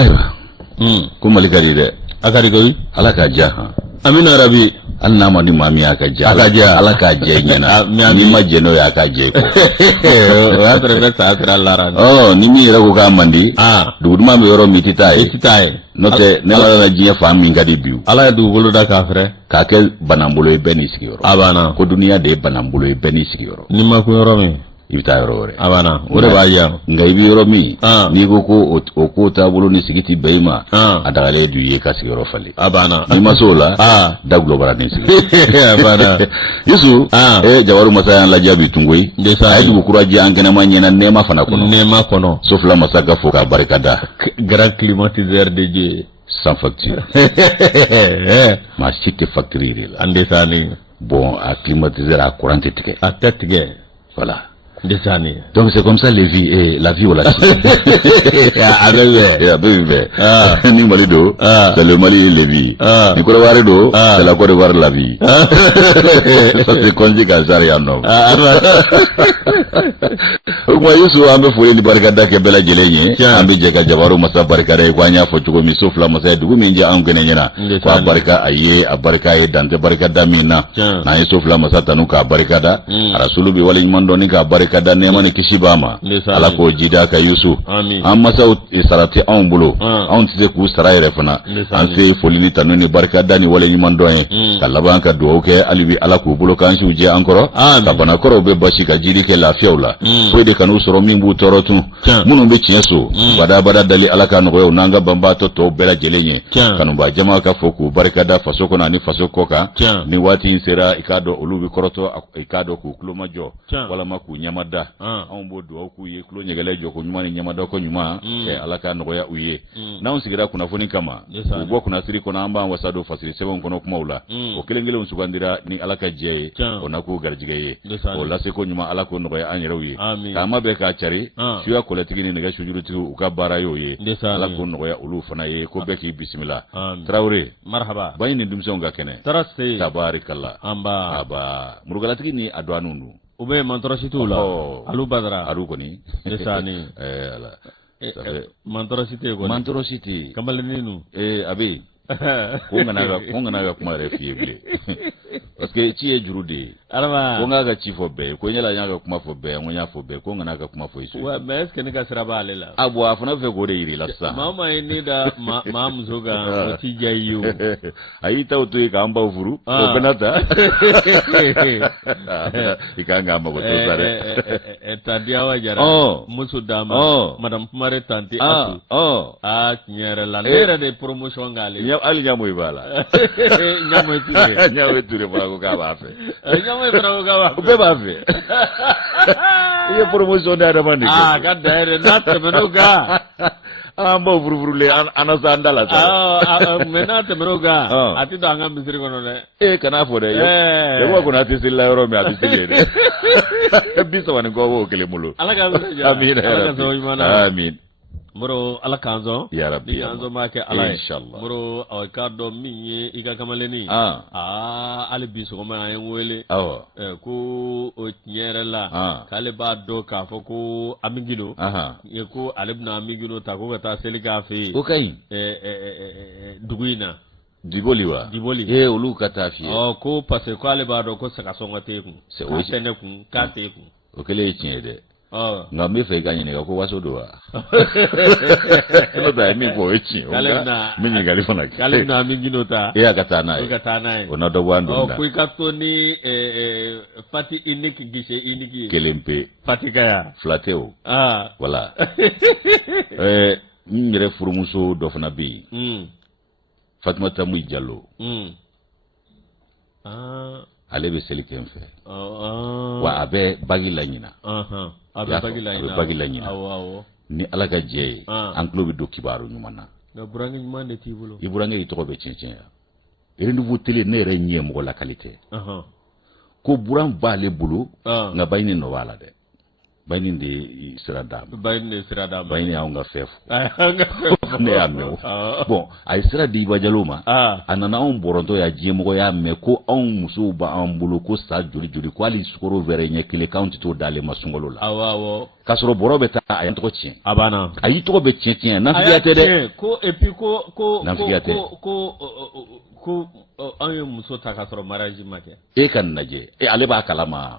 ayiwa ko mali ka di dɛ a ka di koyi ala k'a diya amina rabi hali n'a ma ni maa min y'a ka diya ala k'a diya i ɲɛna n'i ma jɛ n'o ye a k'a diya i kɔ o y'a sɔrɔ bɛ sa sira lara ni min yɛrɛ ko k'a man di duguduman bɛ yɔrɔ min i tɛ taa ye n'o tɛ ne ma dɔn diɲɛ fan min ka di bi ala ye dugukolo da k'a fɛrɛ k'a kɛ bananbolo ye bɛɛ n'i sigiyɔrɔ a banna ko duniya de ye bananbolo ye bɛɛ n'i sigiyɔrɔ ni ma kun yɔrɔ min i bɛ taa yɔrɔ wɛrɛ a banna o de b'a yan nka i bɛ yɔrɔ min n'i ko ko o ko taabolo ni sigi tɛ bɛɛ i ma a dagalen du ye ka sigiyɔrɔ falen a banna n'i ma se o la da gulobara ni sigi a banna Yusu Jawaru masa y'an lajɛ bi tun koyi a ye dugu kura jɛ an kɛnɛma ɲɛna nɛɛma fana kɔnɔ nɛɛma kɔnɔ Sofila masa ka fo k'a barikada grand climatiseur de Dieu sans facture maa si tɛ facture yɛrɛ la an desani bon a climatiseur a courant tɛ tigɛ a tɛ tigɛ voilà desani donc c'est comme ça la vie voilà avec ni Mali do c'est le Mali le vie ni Côte d'Ivoire do c'est la Côte d'Ivoire la vie ça c'est conjugué à ça yan no o kuma Yusu an bɛ foli ni barikada kɛ bɛɛ lajɛlen ye an bɛ jɛ ka Jawaru masa barikada ye ko an y'a fɔ cogo min Sofila masa ye dugu min jɛ an kɛnɛ ɲɛna ko a barika a ye a barika ye dantɛ barikada min na n'an ye Sofila masa tanu k'a barikada Rasulu bɛ wale ɲuman dɔn k'a barikada nɛɛma ni kisi b'a ma ala k'o jida ka Yusu an masaw sara tɛ anw bolo anw tɛ se k'u sara yɛrɛ fana an se foli ni tanu ni barikada ni wale ɲuman dɔn ye ka laban ka dugawu kɛ hali bi ala k'u bolo k'an siw jɛ an kɔrɔ ka banakɔrɔw bɛ basi ka jiri kɛ lafiyaw la foyi de kan'u sɔrɔ min b'u tɔɔrɔ tun minnu bɛ tiɲɛ so badabada dali ala ka nɔgɔyaw n'an ka banbaatɔ tɔw bɛɛ lajɛlen ye kanuba jama ka fɔ k'u barikada faso kɔnɔ ani faso kɔ kan ni waati in sera i k'a dɔn olu bɛ kɔrɔtɔ i k'a dɔn k'u tulo majɔ walama k'u ɲamada anw b'o dugawu k'u ye tulo ɲɛgɛlɛ jɔ ko ɲuman ni ɲamada ko ɲuman ala ka nɔgɔya u ye n'anw sigira kunnafoni kama u bɔ kunnasiri kɔnɔ an b'an wasa don fasiri sɛbɛnw kɔnɔ kumaw la o kelen kelenw sugandira ni ala ka jɛ ye o na k'u garijɛgɛ ye o lase ko ɲuman ala k'o nɔgɔya an yɛrɛw ye k'an ma bɛɛ k'a cari suya kɔlɛtigi ni nɛgɛ sujurutigiw u ka baara y'o ye ala k'o nɔgɔya olu fana ye ko bɛɛ k'i bisimila Tarawele marhaba ba ni denmisɛnw ka kɛnɛ tabarikala aba murugalatigi ni a dɔɔninw don u bɛ mantɔrɔsi t'u la alu badara alu kɔni desani mantɔrɔsi tɛ kɔni mantɔrɔsi tɛ kamalennin nu a bɛ yen ko n kana ka kuma yɛrɛ f'i ye bilen parce que ci ye juru de ye ko n k'a ka ci fɔ bɛɛ ye ko n yala n y'a ka kuma fɔ bɛɛ ye n y'a fɔ bɛɛ ko n kana ka kuma fɔ i so mais est-ce que ne ka sira b'ale la a bon a fana bɛ fɛ k'o de yir'i la sisan maa ma ye ne da maa muso kan o ti diya i ye o a y'i taw to yen k'an baw furu o bɛna ta i kan k'a mago to sa dɛ tanti Awa Jara muso d'a ma madame Kumare tanti Asu tiɲɛ yɛrɛ la ne yɛrɛ de ye promotion k'ale hali ɲamoyi b'a la ɲamoyi Ture fana ko k'a b'a fɛ ɲamoyi fana ko k'a b'a fɛ bɛɛ b'a fɛ i ye promotion di adama de kɛ ka da yɛrɛ n'a tɛmɛn'o kan an b'o furufurulen an na sa an da la sa mais n'a tɛmɛn'o kan a tɛ don an ka misiri kɔnɔ dɛ kan'a fɔ dɛ Yakuba kɔni a tɛ seli la yɔrɔ min a tɛ seli ye dɛ 30 ni kɔ b'o kelen bolo ala ka amin ala ka sɔrɔ ɲuman na amin moro ala k'an sɔn yarabi ni an sɔn b'a kɛ ala ye inshallah moro i k'a dɔn min ye i ka kamalennin hali bi sɔgɔma an ye n wele ko o tiɲɛ yɛrɛ la k'ale b'a dɔn k'a fɔ ko Amigino ye ko ale bɛna Amigino ta ko ka taa seli k'a fɛ yen o ka ɲi dugu in na Diboli wa Diboli olu ka taa f'i ye ko parce que k'ale b'a dɔn ko sagasɔngɔ t'e kun k'a tɛ ne kun k'a t'e kun o kɛlen ye tiɲɛ ye dɛ nka n bɛ fɛ i ka ɲininka ko waso don wa n'o tɛ a ye min fɔ o ye tiɲɛ n bɛ ɲininkali fana kɛ k'ale bɛna Amigino ta y'a ka taa n'a ye ka taa n'a ye o na dɔ bɔ an don da ko i ka to ni Fati unique guichet unique ye kelen pe Fati ka ya fila tɛ o voilà n yɛrɛ furumuso dɔ fana bɛ yen Fatumata Muyi Jalo ale bɛ seli kɛ n fɛ wa a bɛ bagi la ɲina a bɛ bagi la ɲina ni ala ka jɛ ye an tulo bɛ don kibaru ɲuman na nka burankɛ ɲuman de t'i bolo i burankɛ y'i tɔgɔ bɛ tiɲɛ ya rendez-vous télé ne yɛrɛ ɲɛ mɔgɔ la qualité ko buran b'ale bolo nka baɲini nɔ b'a la dɛ bayni de sirada bayni aunga fefu ne ameo bon ay siradi bajaloma anana on boronto ya jemo ya me ko on muso ba an bulu ko sa juri ko ali sukoro vere nye kile county to dale masungolo la awawo kasoro borobe ta ayan to chien abana ayi to be chien na fiyate de ko epi ko an ye muso ta ka sɔrɔ mariage ma kɛ kan naje ale b'a kalama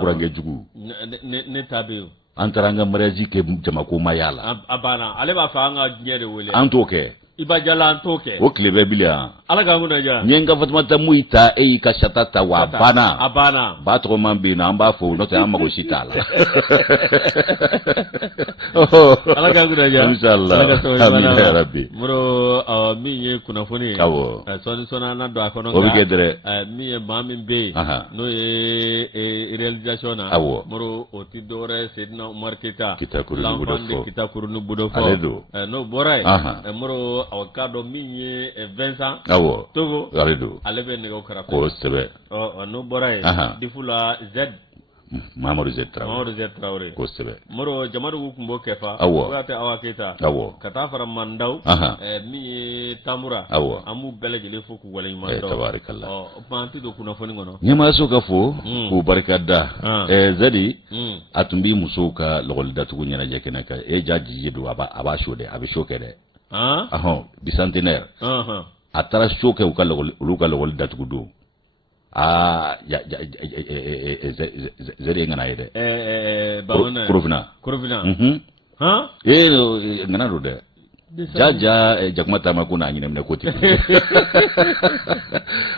burange jugu ne ta be yo an taara an ka mariage kɛ jama ko ma yala a banna ale b'a fɛ an ka diɲɛ de wele an t'o kɛ iba jala an t'o kɛ o tile bɛɛ bili yan ala k'an kunna ja n ye n ka Fatumata Muyi ta e y'i ka sata ta wa a banna ba tɔgɔ man bɛ yen nɔ an b'a fɔ n'o tɛ an mago si t'a la ala k'an kunna ja inshallah amin ya rabbi moro min ye kunnafoni ye awɔ sɔni an na don a kɔnɔ o bɛ kɛ dɛrɛ min ye maa min bɛ yen n'o ye réalisation na awɔ moro o ti dɔwɛrɛ Seydina Umaru Keyita l'enfant de Kitakourounou Boudofɔ ale don n'o bɔra yen moro aw ka dɔn min ye Vincent awɔ Togo ale don ale bɛ nɛgɛw kɛrɛfɛ kosɛbɛ n'o bɔra yen difu la Z Mamadou Z Traoré kosɛbɛ moro Jamadu kun b'o kɛ fa awɔ Kuyate Awa Keyita awɔ ka taa fara Mandaw min ye Tamura awɔ an b'u bɛɛ lajɛlen fo k'u waleɲuman dɔn tabarikala an ti don kunnafoni kɔnɔ ɲɛmaayaso ka fo k'u barika da Zedi a tun b'i musow ka lɔgɔli datugu ɲɛnajɛ kɛnɛ kan ja jiji don a b'a show dɛ a bɛ show kɛ dɛ bicentenaire a taara show kɛ olu ka lɔgɔli datugu don Zedi ngana ye dɛ Korofina ngana don dɛ jaja jakuma tama ko n'a ɲinɛ minɛ ko ten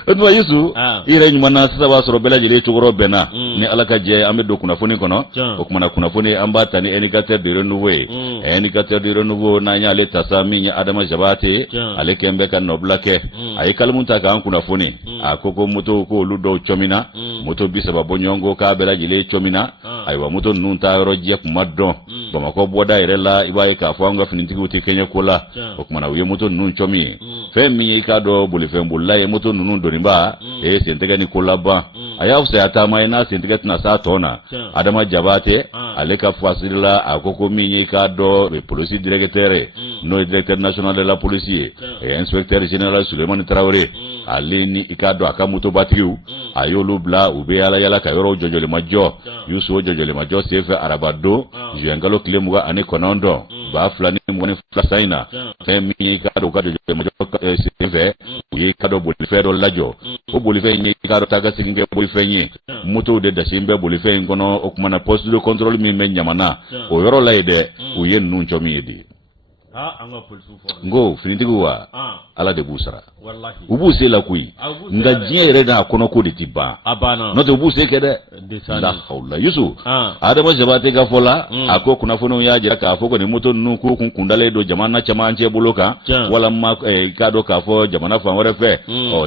o tuma Yusu i yɛrɛ ɲuman na sisan b'a sɔrɔ bɛɛ lajɛlen cogorɔ bɛnna ni ala ka jɛ an bɛ don kunnafoni kɔnɔ o kumana kunnafoni an b'a ta ni indicateur de renouveau ye indicateur de renouveau n'an y'ale ta sa min ye Adama Jabate ale kɛn bɛ ka nɔbila kɛ a ye kalimu ta k'an kunnafoni a ko moto ko olu dɔw cɔmina moto 30 bɔ ɲɔgɔn ko k'a bɛɛ lajɛlen cɔmina ayiwa moto ninnu ta yɔrɔ jɛ kuma dɔn Bamakɔ bɔda yɛrɛ la i b'a ye k'a fɔ an ka finitigiw tɛ kɛɲɛ ko la o kumana u ye moto ninnu cɔmi ye fɛn min ye i k'a dɔn bolifɛn bolila ye moto ninnu doniba sentɛgɛ ni ko laban a y'a fisaya taama ye n'a sentɛgɛ tɛna s'a tɔ na Adama Jabate ale ka fasiri la a ko min ye i k'a dɔn polisi directeur n'o ye directeur national de la police ye inspecteur général Sulemani Traoré ale ni i k'a dɔn a ka moto batigiw a y'olu bila u bɛ yala yala ka yɔrɔ jɔjɔlimajɔ Yusu o jɔjɔlimajɔ senfɛ araba don juin kalo tile 29 2022 san in na fɛn min ye i k'a dɔn u ka jɔjɔlimajɔ senfɛ u ye i k'a dɔn bolifɛn dɔ lajɔ o bolifɛn in ye i k'a dɔn taa ka segin kɛ bolifɛn ye motow de dasi bɛ bolifɛn in kɔnɔ o kumana poste de contrôle min bɛ Ɲamana o yɔrɔ la ye dɛ u ye ninnu cɔmi ye de n ko finitigiw wa ala de b'u sara u b'u se la koyi nka diɲɛ yɛrɛ n'a kɔnɔko de ti ban n'o tɛ u b'u se kɛ dɛ la hawla Yusu Adama Jabate ka fɔ la a ko kunnafoniw y'a jira k'a fɔ ko nin moto ninnu k'u kun kundalen don jamana cɛmancɛ bolo kan walima i k'a dɔn k'a fɔ jamana fan wɛrɛ fɛ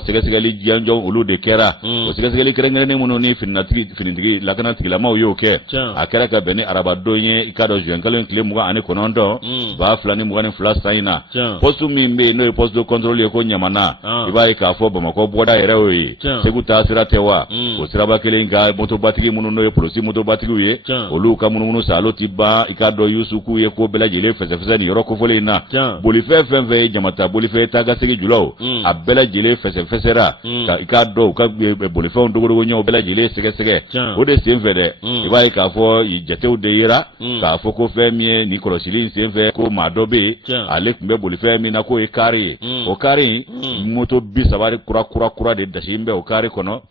sɛgɛsɛgɛli diyanjɔ olu de kɛra o sɛgɛsɛgɛli kɛrɛnkɛrɛnnen minnu ni finitigi lakanatigilamaaw y'o kɛ a kɛra ka bɛn ni arabadon ye i k'a dɔn juin kalo tile 29 2022 san in na poste min bɛ yen n'o ye poste de contrôle ye ko Ɲamana i b'a ye k'a fɔ Bamakɔ bɔda yɛrɛ y'o ye Segu taa sira tɛ wa o siraba kelen ka motobatigi minnu n'o ye polisi motobatigiw ye olu ka munumunu salo ti ban i k'a dɔn Yusu k'u ye ko bɛɛ lajɛlen fɛsɛfɛsɛ nin yɔrɔ kofɔlen in na bolifɛn fɛn fɛn ye jamata bolifɛn taa ka segin julaw a bɛɛ lajɛlen fɛsɛfɛsɛra i k'a dɔn u ka bolifɛnw dogodogoɲɛw bɛɛ lajɛlen sɛgɛsɛgɛ o de senfɛ dɛ i b'a ye k'a fɔ jatew de yera k'a fɔ ko fɛn min ye nin kɔlɔsili in senfɛ ko maa dɔ bɛ yen ale tun bɛ bolifɛn min na k'o ye kari ye o kari moto 30 kura de dasi bɛ o kari kɔnɔ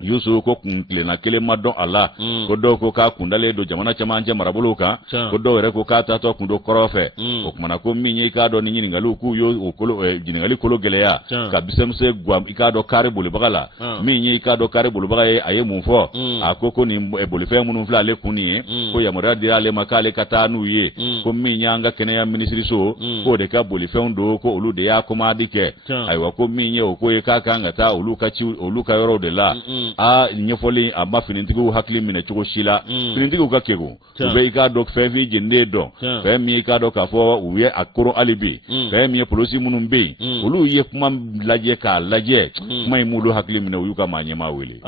Yusu ko kun tilenna kelen ma dɔn a la ko dɔw ko k'a kundalen don jamana cɛmancɛ marabolow kan ko dɔw yɛrɛ ko k'a taatɔ kun do kɔrɔ fɛ o kumana ko min ye i k'a dɔn ni ɲininkaliw k'u y'o ɲininkali kolo gɛlɛya ka bisɛmuso guam i k'a dɔn kari bolibaga la min ye i k'a dɔn kari bolibaga ye a ye mun fɔ a ko nin bolifɛn minnu filɛ ale kun nin ye ko yamaruya dira ale ma k'ale ka taa n'u ye ko min y'an ka kɛnɛya minisiriso k'o de ka bolifɛnw don ko olu de y'a komandi kɛ ayiwa ko min ye o ko ye k'a kan ka taa olu ka yɔrɔw de la ɲɛfɔli a ma finitigiw hakili minɛ cogo si la finitigiw ka kegu u bɛ i k'a dɔn fɛn fɛn jeninen dɔn fɛn min i k'a dɔn k'a fɔ u ye a koron hali bi fɛn min ye polisi minnu bɛ yen olu ye kuma lajɛ k'a lajɛ kuma in m'olu hakili minɛ u y'u ka maa ɲɛmaa wele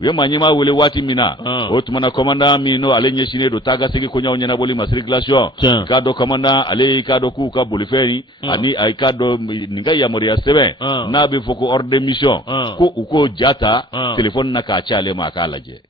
u ye maɲɛma wele waati min na o tumana commandant min no ale ɲɛsinnen do taga segi koɲaw ɲɛnabɔli ma circulation k'a dɔn commandant ale k'a dɔn k'u ka bolifɛn ani a k'a dɔn nin ka yamaruya sɛbɛn n'a bɛ fɔ ko ordre de mission ko u k'o ja ta téléphone na k'a ci ale ma a k'a lajɛ.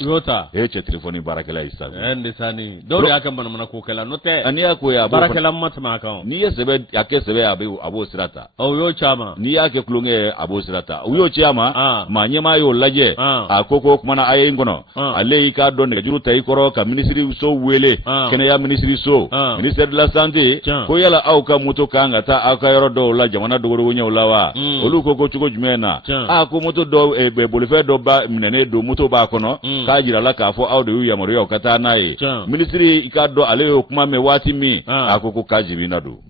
Yota cɛ téléphone baarakɛla yi sa ndisani dɔw y'a kɛ manamana ko kɛla n'o tɛ ani y'a ko ya baarakɛla ma tɛmɛ a kan n'i ye sɛbɛ a kɛ sɛbɛ a b'o sira ta o y'o caman n'i y'a kɛ kulonkɛ ye a b'o sira ta u y'o ci a ma maa ɲɛmaa y'o lajɛ a ko kumana a ye n kɔnɔ ale y'i k'a dɔn nɛgɛjuru ta i kɔrɔ ka ministre so wele kɛnɛya ministre so ministère de la santé ko yala aw ka moto kan ka taa aw ka yɔrɔ dɔw la jamana dogodogo ɲɛw la wa olu ko cogo jumɛn na ko moto dɔ bolifɛn dɔ ba minɛnen don moto b'a kɔnɔ k'a jira la k'a fɔ aw de y'u yamaruya u ka taa n'a ye ministre i k'a dɔn ale y'o kuma mɛn waati min a ko k'a jibina don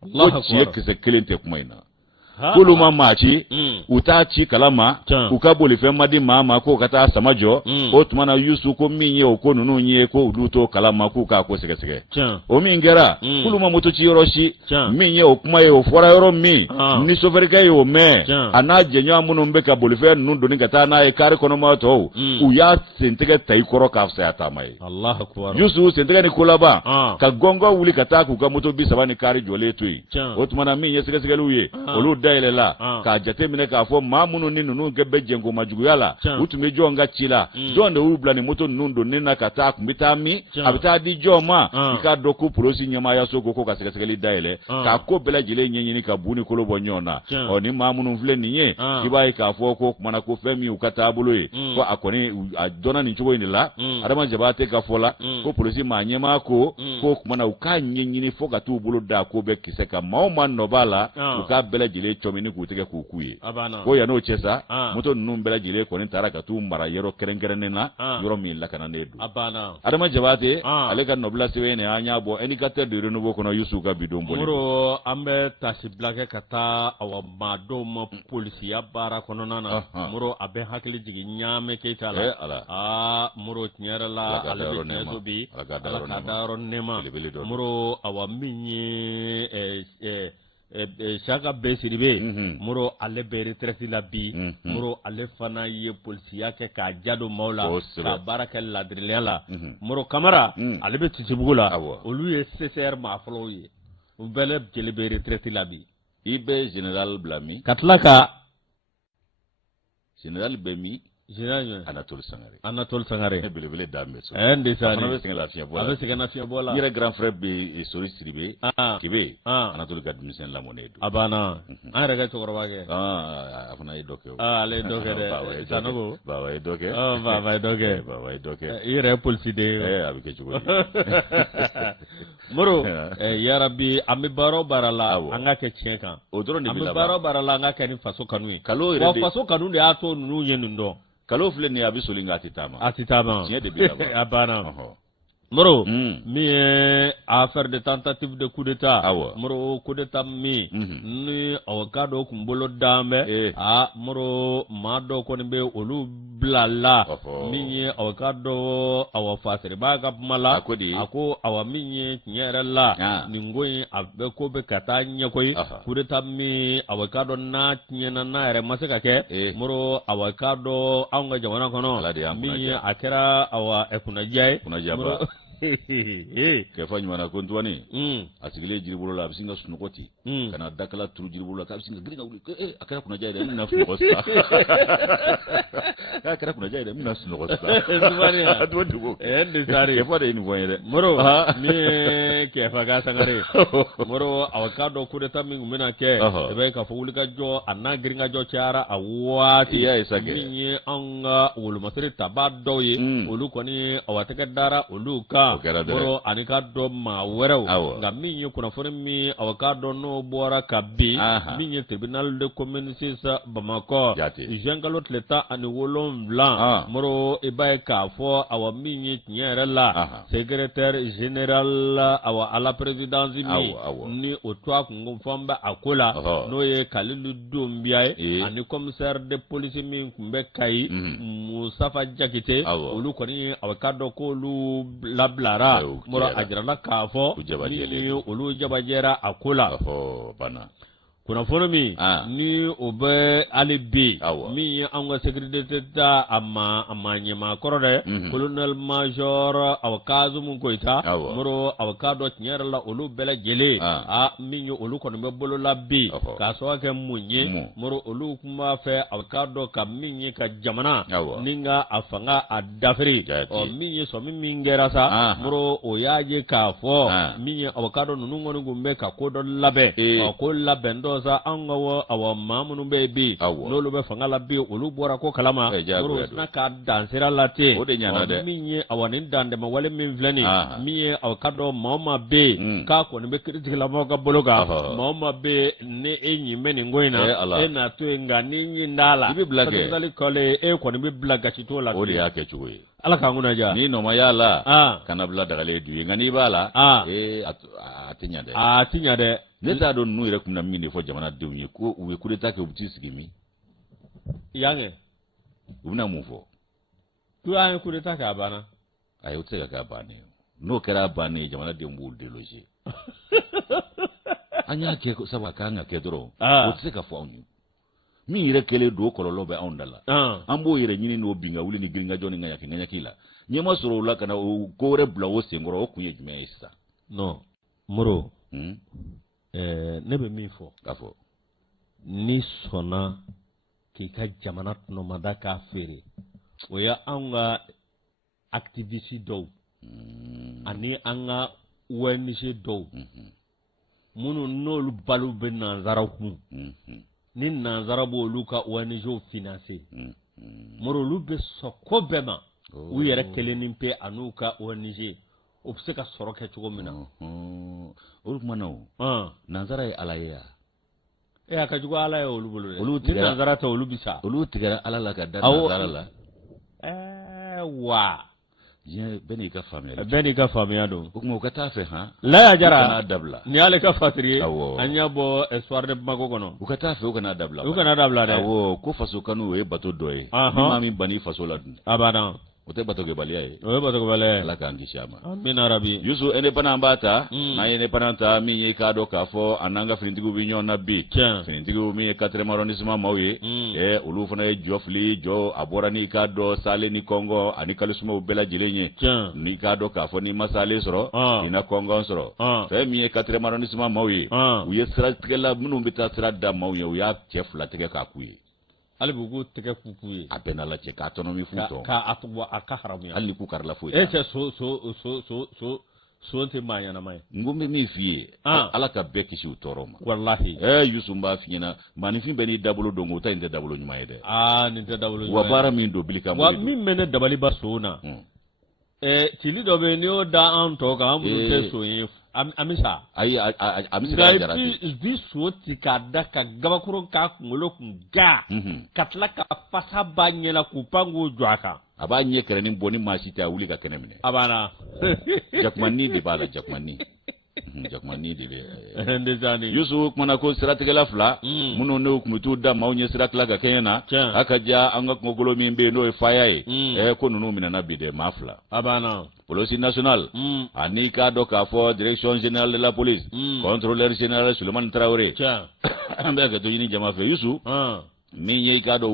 ko tiɲɛ kisɛ kelen tɛ kuma in na k'olu ma maa ci u t'a ci kala ma u ka bolifɛn ma di maa ma k'o ka taa sama jɔ o tuma na Yusu ko min ye o ko ninnu ye ko olu to kala ma k'u k'a ko sɛgɛsɛgɛ o min kɛra k'olu ma moto ci yɔrɔ si min ye o kuma ye o fɔra yɔrɔ min ni sofɛrikɛ y'o mɛn a n'a jɛɲɔgɔn minnu bɛ ka bolifɛn ninnu doni ka taa n'a ye kari kɔnɔma tɔw u y'a sentɛgɛ ta i kɔrɔ k'a fisaya taama ye Yusu sentɛgɛ ni ko laban ka gɔngɔn wuli ka taa k'u ka moto 30 ni kari jɔlen to yen o tuma na min ye sɛgɛsɛgɛliw ye olu dayɛlɛla k'a jate minɛ k'a fɔ maa minnu ni ninnu bɛ jɛnko majuguya la u tun bɛ jɔn ka ci la jɔn de y'u bila ni moto ninnu don ne na ka taa kun bɛ taa min a bɛ taa di jɔn ma i k'a dɔn ko polisi ɲɛmaayaso ko ka sɛgɛsɛgɛli dayɛlɛ k'a ko bɛɛ lajɛlen ɲɛɲini ka bu ni kolo bɔ ɲɔgɔn na ni maa minnu filɛ nin ye i b'a ye k'a fɔ ko kumana ko fɛn min u ka taabolo ye ko a kɔni a dɔnna nin cogo in de la Adama Jabate ka fɔ la ko polisi maa ɲɛmaa ko kumana u k'a ɲɛɲini fo ka t'u bolo da ko bɛɛ kisɛ kan maa o maa nɔ b'a la u k'a bɛɛ lajɛlen cɔmini k'u tɛgɛ k'u ku ye ko yan'o cɛ sa moto ninnu bɛɛ lajɛlen kɔni taara ka t'u mara yɔrɔ kɛrɛnkɛrɛnnen na yɔrɔ min lakananen don Adama Jabate ale ka nɔbila sɛbɛn in an y'a bɔ indicateur de renouveau kɔnɔ Yusu ka bidon boli moro an bɛ tasibila kɛ ka taa awa maa dɔw ma polisiya baara kɔnɔna na moro a bɛ hakili jigin Ɲaamɛ Keyita la moro tiɲɛ yɛrɛ la ale bɛ tiɲɛ bi ala ka dayɔrɔ nɛɛma moro awa min ye Saka bɛ Sidibe moro ale bɛ retraite la bi moro ale fana ye polisiya kɛ k'a jado maaw la ka baara kɛ ladiriya la moro Kamara ale bɛ Tisibugu la olu ye CCR maa fɔlɔw ye u bɛɛ lajɛlen bɛ retraite la bi i bɛ général bila min ka tila ka général bɛ min général Anatole Sangare ne belebele da mbɛ so ndesani fana bɛ sɛgɛn lafiya bɔ la a bɛ sɛgɛn lafiya bɔ la yɛrɛ grand frère bɛ Sori Sidibe Kebe Anatole ka denmisɛn lamɔnen don a banna an yɛrɛ ka cɛkɔrɔba kɛ a fana ye dɔ kɛ ale ye dɔ kɛ dɛ Sanogo baba ye dɔ kɛ baba ye dɔ kɛ baba ye dɔ kɛ i yɛrɛ ye polisiden ye a bɛ kɛ cogo di moro yarabi an bɛ baara o baara la an ka kɛ tiɲɛ kan o dɔrɔn de bɛ laban an bɛ baara o baara la an ka kɛ ni faso kanu ye wa faso kanu de y'a to ninnu ye nin dɔn kalo filɛ nin ye a bɛ soli nka a tɛ taama tiɲɛ de bɛ laban a banna moro min ye affaire de tentative de coup d'état moro coup d'état min ni aw ka dɔ kun bolo dan bɛ moro maa dɔw kɔni bɛ olu bila la min ye aw ka dɔ aw fasiriba ka kuma la a ko aw min ye tiɲɛ yɛrɛ la nin ko in a bɛ ko bɛ ka taa ɲɛko ye coup d'état min aw ka dɔ n'a tiɲɛna n'a yɛrɛ ma se ka kɛ moro aw ka dɔ anw ka jamana kɔnɔ min ye a kɛra aw kunnaja ye kɛfa ɲumanna ko ntwani a sigilen jiribolo la a bɛ sin ka sunɔgɔ ten ka na dakala turu jiribolo la k'a bɛ sin ka girin ka wuli a kɛra kunnaja ye dɛ n bɛna sunɔgɔ sisan k'a kɛra kunnaja ye dɛ n bɛna sunɔgɔ sisan a t'o dogo kɛfa de ye nin fɔ n ye dɛ moro min ye kɛfa ka Sangare moro aw ka dɔn coup d'état min tun bɛna kɛ i b'a ye k'a fɔ wulikajɔ a n'a girinkajɔ cayara a waati min ye anw ka wolomasiri taba dɔw ye olu kɔni aw tɛgɛ dara olu kan moro ani ka dɔn maa wɛrɛw nka min ye kunnafoni min aw ka dɔn n'o bɔra ka bin min ye tribunal de commune sisan Bamakɔ juin kalo tile 17 moro i b'a ye k'a fɔ aw min ye tiɲɛ yɛrɛ la secrétaire général aw à la présidence min ni o to a kun fɔn bɛ a ko la n'o ye Kalilu Donbiya ye ani commissaire de police min kun bɛ Kayi Musafa Jakite olu kɔni aw ka dɔn k'olu bilara moro a jirala k'a fɔ ni olu jabajɛra a ko la kunnafoni min ni o bɛ ale bɛ min ye an ka sécurité ta a ma ɲɛma kɔrɔ dɛ colonel major Awakazumu Koyita moro aw dɔ tiɲɛ yɛrɛ la olu bɛɛ lajɛlen min ye olu kɔni bɛ bolo la bi k'a sababu kɛ mun ye moro olu kun b'a fɛ aw dɔ ka min ye ka jamana ni ka a fanga a dafiri min ye sɔmi min kɛra sa moro o y'a ye k'a fɔ min ye aw dɔ ninnu kɔni kun bɛ ka ko dɔ labɛn ko labɛn dɔ sa an ka aw maa minnu bɛ bi n'olu bɛ fanga la bi olu bɔra ko kalama moro sina ka dansira la ten min ye aw ni dandɛmɛ wale min filɛ nin min ye aw dɔ maa ma bɛ k'a kɔni bɛ kiiritigɛlamɔgɔw ka bolo kan maa ma bɛ ne e ɲin bɛ nin ko in na e na to yen nka ni ɲin d'a la i bɛ bila kɛ kɔle e kɔni bɛ bila gasi t'o la o de y'a kɛ cogo ye ala k'an kunna ja ni nɔma y'a la kana bila dagalen du ye nka n'i b'a la a tɛ ɲɛ dɛ a tɛ ɲɛ dɛ ne t'a dɔn ninnu yɛrɛ kun bɛ min de fɔ jamanadenw ye ko u ye coup d'état kɛ u bɛ t'i sigi min yan kɛ u bɛna mun fɔ tu an ye coup d'état kɛ a banna ayi o tɛ se ka kɛ a bannen n'o kɛra a bannen ye jamanadenw b'u déloger an y'a kɛ sabu a kan ka kɛ dɔrɔn o tɛ se ka fɔ anw ye min yɛrɛ kɛlen don kɔlɔlɔ bɛ anw da la an b'o yɛrɛ ɲini n'o bin ka wuli ni giringajɔ ni ŋaɲaki la ɲɛma sɔrɔ o la ka na o ko wɛrɛ bila o senkɔrɔ o kun ye jumɛn ye sisan non moro ne bɛ min fɔ k'a fɔ ni sɔnna k'i ka jamana tɔnɔmada k'a feere o ye an ka activiste dɔw ani an ka ONG dɔw minnu n'olu balo bɛ nanzaraw kun ni nanzara b'olu ka ONG financer moro olu bɛ sɔn ko bɛɛ ma u yɛrɛ kelen ni pe an'u ka ONG o bɛ se ka sɔrɔ kɛ cogo min na olu kumana o nanzara ye ala ye ya a ka jugu ala ye olu bolo dɛ ni nanzara tɛ olu bi sa olu tigɛra ala la ka da nanzara la wa diɲɛ bɛɛ n'i ka faamuya bɛɛ n'i ka faamuya don o kuma o ka taa fɛ laya jara kana dabila ni y'ale ka fatiri ye an y'a bɔ espoir de Bamako kɔnɔ u ka taa fɛ u kana dabila dɛ awɔ ko faso kanu o ye bato dɔ ye ni maa min banni faso la dun abada o tɛ batokɛbaliya ye o ye batokɛbaliya ye ala k'an kisi a ma amin arabi Yusu indépendant b'a ta n'an ye indépendant ta min ye k'a dɔn k'a fɔ a n'an ka finitigiw bɛ ɲɔgɔn na bi finitigiw min ye 4e arrondissement maaw ye olu fana ye jɔ fili jɔ a bɔra ni k'a dɔn Sale ni Kɔngɔ ani Kalisumaw bɛɛ lajɛlen ye ni k'a dɔn k'a fɔ ni ma Sale sɔrɔ i na Kɔngɔ sɔrɔ fɛn min ye 4e arrondissement maaw ye u ye siratigɛla minnu bɛ taa sira da maaw ye u y'a cɛ fila tigɛ k'a k'u ye hali b'u ko tɛgɛ kuku ye a bɛɛ n'ala cɛ k'a tɔnɔmi fu tɔ a ka haramuya hali ni ku karila foyi cɛ so tɛ maa ɲɛnama ye n ko n bɛ min f'i ye ala ka bɛɛ kisi u tɔɔrɔ ma walahi Yusu n b'a f'i ɲɛna maanifin bɛ n'i dabolo dɔn o ta in tɛ dabolo ɲuman ye dɛ nin tɛ dabolo ɲuman ye wa baara min don bilika wa min bɛ ne dabali ba so na cili dɔ bɛ yen n'i y'o da an tɔ kan an minnu tɛ so ye an bɛ sa ayi a bɛ se ka jara ten bi so ti k'a da ka gabakuru k'a kunkolo kun ga ka tila ka fasa ba ɲɛna k'u pan k'o jɔ a kan a b'a ɲɛ kɛrɛnin bɔ ni maa si tɛ a wuli ka kɛnɛ minɛ a banna jakumanin de b'a la jakumanin jakumanin de bɛ Yusu kumana ko siratigɛla fila minnu n'u kun bɛ t'u da maaw ɲɛ sira tila ka kɛɲɛ na a ka ja an ka kungokolo min bɛ yen n'o ye faya ye ko ninnu minɛna bi dɛ maa fila a banna Police nationale ani k'a dɔn k'a fɔ direction générale de la police contrôleur général Sulemani Traoré an bɛ ka to ɲini jama fɛ Yusu min ye i k'a dɔn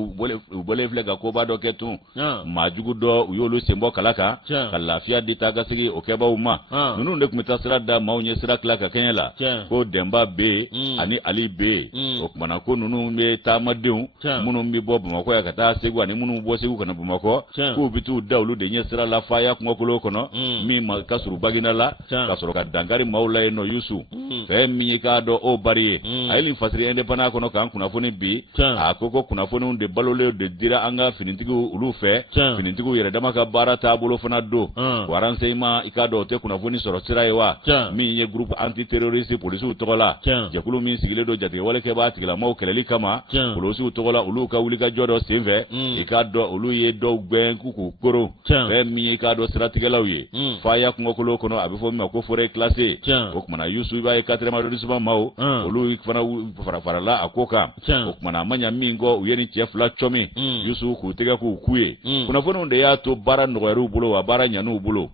u bɔlen filɛ ka koba dɔ kɛ tun maajugu dɔ u y'olu senbɔ kala kan ka lafiya di taa ka segi o kɛbaaw ma ninnu de tun bɛ taa sira da maaw ɲɛ sira tila ka kɛɲɛ la ko Dɛnba bɛ yen ani Ali bɛ yen o kumana ko ninnu bɛ taamadenw minnu bɛ bɔ Bamakɔ yan ka taa Segu ani minnu bɛ bɔ Segu ka na Bamakɔ k'u bɛ t'u da olu de ɲɛ sira la faya kungokolo kɔnɔ min ma ka surun Baginda la ka sɔrɔ ka dankari maaw la yen nɔ Yusu fɛn min ye k'a dɔn o bari ye a ye nin fasiri indépendant kɔnɔ k'an kunnafoni bi a ko ko kunnafoniw de balolen de dira an ka finitigiw olu fɛ finitigiw yɛrɛ dama ka baara taabolo fana don wa renseignement i k'a dɔn o tɛ kunnafoni sɔrɔ sira ye wa min ye groupe antiterroriste polisiw tɔgɔ la jɛkulu min sigilen don jatigɛwalekɛbaa tigilamaaw kɛlɛli kama polisiw tɔgɔ la olu ka wulikajɔ dɔ sen fɛ i k'a dɔn olu ye dɔw gwɛn k'u koron fɛn min ye i k'a dɔn siratigɛlaw ye faya kungokolo kɔnɔ a bɛ fɔ min ma ko forêt classée o kumana Yusu i b'a ye 4e arrondissement maaw olu fana farala a ko kan o kumana a ma ɲɛ min kɔ u ye ni cɛ fila cɔmi Yusu k'u tɛgɛ k'u ku ye kunnafoniw de y'a to baara nɔgɔyar'u bolo wa baara ɲan'u bolo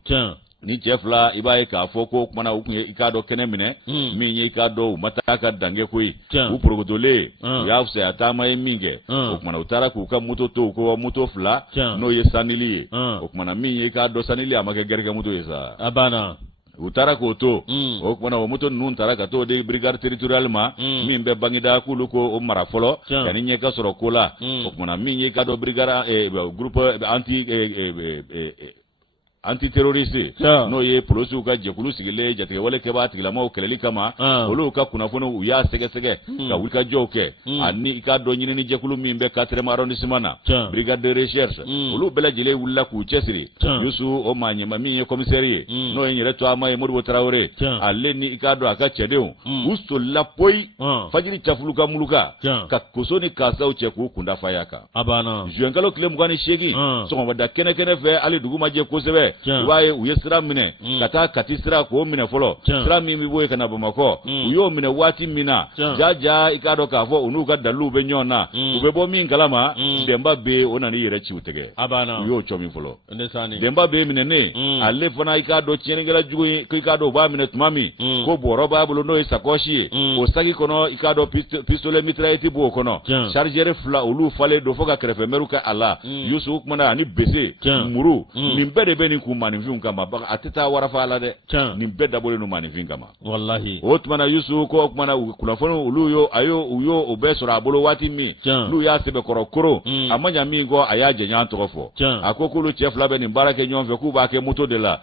ni chefla ibaye ka foko kuma u kunye ikado kenemine minye ikado mataka dange koi u progodole ya ufse atama minge kuma utara ku ka moto to ko moto fla no yesanili kuma minye ikado sanili amake gerge moto yesa abana utara ko to kuma moto nun tara ka to de brigade territorial ma min be bangida kulu ko o mara folo yani nye ka soro kola kuma minye ikado brigade groupe anti-terroriste no ye polosu ka jekulu sigile jatike wale keba tigila ma okeleli kama olu ka kunafono uya sege ka wika joke ani ka do nyini ni jekulu mimbe 4e arrondissement brigade de recherche olu bela jile wulla ku chesiri yusu o manye mami commissaire no nyere to ama e modbo traoré alle ni ka do aka chedeu usto la poi fajiri chafuluka muluka ka kosoni kasa uche ku kunda fayaka abana juengalo kile mugani shegi so wada kene fe ali duguma je kosebe waye uye sira mine kata kati sira ko mine folo sira mi boye kana Bamako uyo mine wati mina jaja ikado ka fo unu ka dalu be nyona ube bo min kalama demba be onani yere chi utege abana uyo chomi folo ndesani demba be mine ne alle fona ikado chenengela jugo ikado ba mine tumami ko boro ba bulo no isakoshi o sagi kono ikado pistolet mitraillette bo kono chargeur fla ulu fale do foka krefe meruka ala yusu kuma ni bese muru nimbede be ni ku manifin kama ba ateta warafa ala de nimbeda bole no manifin kama wallahi otmana yusu ko kuma kuna fono ulu yo ayo uyo obesora abolo wati mi lu ya sebe korokoro amanya mi go ayaje nyan tokofo akokulu chef labe ni barake nyon fe ku ba ke moto de la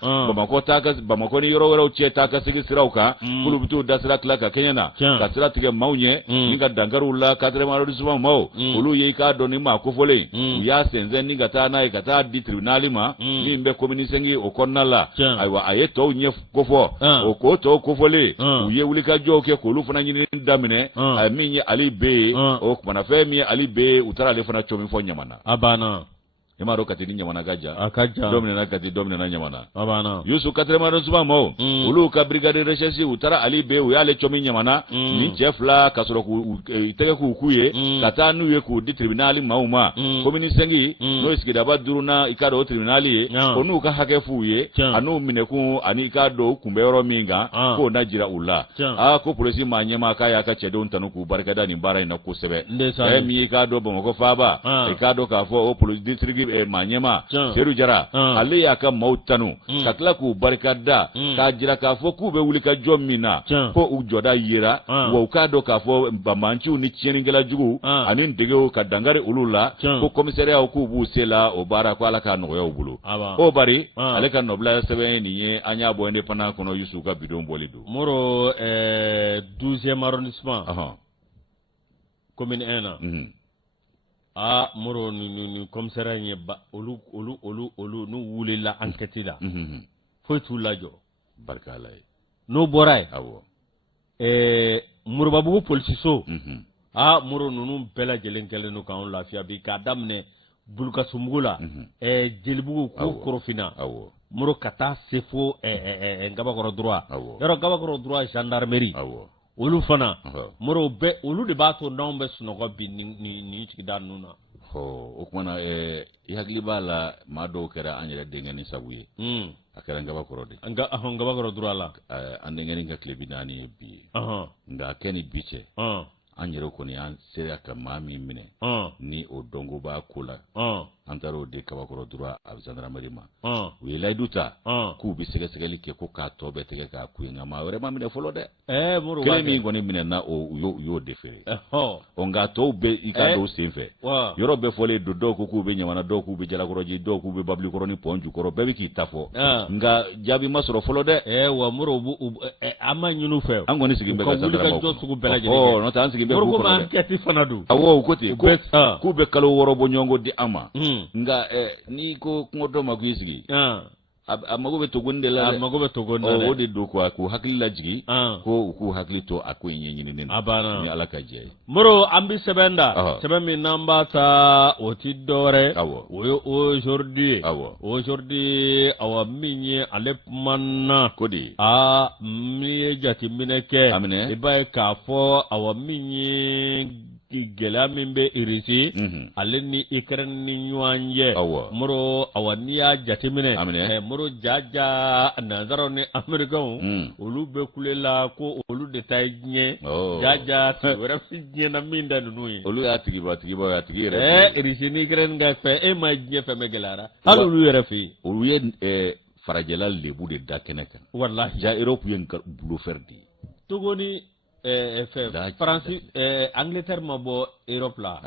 Bamako ni yoro wero che taka sigi sirauka kulu butu dasira klaka kenyana kasira tige maunye ninga dangaru la 4e arrondissement mau ulu ye ka doni ma kofole ya senze ninga ta na ikata di tribunal ma ni mbe kominisengi okonnala aywa ayeto nye kofo okoto kofole uye wulika joke ko lu fana nyini damine aminye ali be o kuma fe mi ali be utara le fana chomi fo nyamana abana emaro kati ni nyamana akaja domine na kati domine na nyamana abana yusu 4e arrondissement mo ulu ka brigade de recherche utara ali be uyale chomi nyamana ni chefla kasoro ku iteke ku kuye kata nuye ku di tribunal mauma komini sengi no iskida baduruna ikado tribunal onu ka hake fuye anu mineku ani ikado kumbero minga ko najira ulla ko polisi manyema kaya ka chedo ntanu ku barkada ni bara ina kusebe mi ikado Bamako faba ikado ka fo o polisi district manyema seru jara ale ya ka mautanu katla ku barkada ka jira ka fo ku be wulika jomina ko ujoda yira wo ka do ka fo bamanchu ni cheningela jugu anin dege ka dangare ulula ko commissariat ku bu sela o bara ko ala ka no yo bulu o bari ale ka nobla sebe ni ye anya bo independant kono yusu ka bidon bolidu moro 12e arrondissement commune 1 moro ni commissariat nye ba olu nu wulela enquête la foi tout lajo barkalay no boray awo moro babu police so moro nunu bela jelen kelen no kan lafiya bi ka damne bulka sumugula jelbugu ko korofina awo moro kata sefo ngabakoro droit yaro ngabakoro droit gendarmerie awo olu fana moro be olu de bato nombe sunogo bi ni cikida nuna o kuma ihagli bala mado kera anyere dengeni sabuye akara ngabakoro de ngabakoro droit la andengeni nga klebinani bi nga keni biche anyere ko ni an seya ka mami mine ni o dongo ba kula antaro de kabakoro droit a gendarmerie ma wi layduta ku bi sege sege like ko ka to be tege ka ku ngama wore ma mine folo de moro ba kemi ngoni mine na o yo defere o nga to be ika do senfe yoro be fole do ko ku be nyama na do ku be jala koroji do ku be babli koroni ponju koro be ki tafo nga jabi masoro folo de wa moro ama nyunu fe angoni sigi be ka gendarmerie no tan sigi be ko ma enquête fanadu awo kote ku be kalo woro bo nyongo di ama nga ni ko ngodo magwisigi amagobe to gondela o de do ko hakili la jigi ko ku hakili to akoy nyenyi ni abana alaka je moro ambi sebenda sebemi namba ta otidore aujourd'hui awa minye alep manna kodi mi jati mineke ibay ka fo awa minye gɛlɛya min bɛ irisi ale ni Ukraine ni ɲɔgɔn ye moro awa n'i y'a jateminɛ moro jaja nanzaraw ni Américains olu bɛ kule la ko olu de ta ye diɲɛ jaja wɛrɛ fi diɲɛ na min da ninnu ye olu y'a tigi y'a tigi yɛrɛ irisi ni Ukraine ka fɛ e ma diɲɛ fɛn bɛɛ gɛlɛyara hali olu yɛrɛ fɛ yen olu ye farajɛla lebu de da kɛnɛ kan wallahi ja Europe ye bulu fer di Togo ni France Angleterre ma bɔ Europe la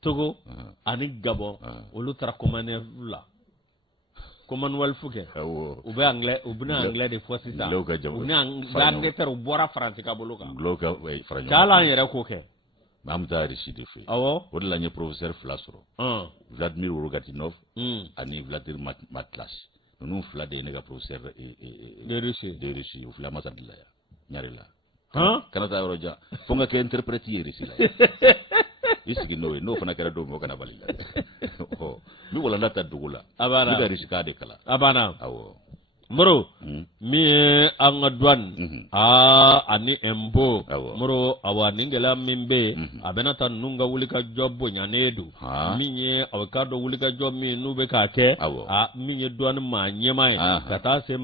Togo ani Gabon olu taara Commonwealth kɛ u bɛ anglais de fɔ sisan u ni Angleterre bɔra France ka bolo kan k'ala an yɛrɛ ko kɛ an bɛ taa Russie de fɛ o de la n ye professeur fila sɔrɔ Vladimir Rogatinov ani Vladimir Matlas ninnu fila de ye ne ka professeur de Russie u fila masa dila ɲare la kana taa yɔrɔ jan fo n ka kɛ interprète ye Russie la i sigi n'o ye n'o fana kɛra don min kana bali la ni walanda ta dugu la ne bɛ Russie kan de kalan moro min ye an ka douane ani impôt moro awa nin gɛlɛya min bɛ yen a bɛna taa ninnu ka wulikajɔ bonyanen don min ye aw ka dɔn wulikajɔ min n'u bɛ k'a kɛ min ye douane maa ɲɛmaa ye ka taa se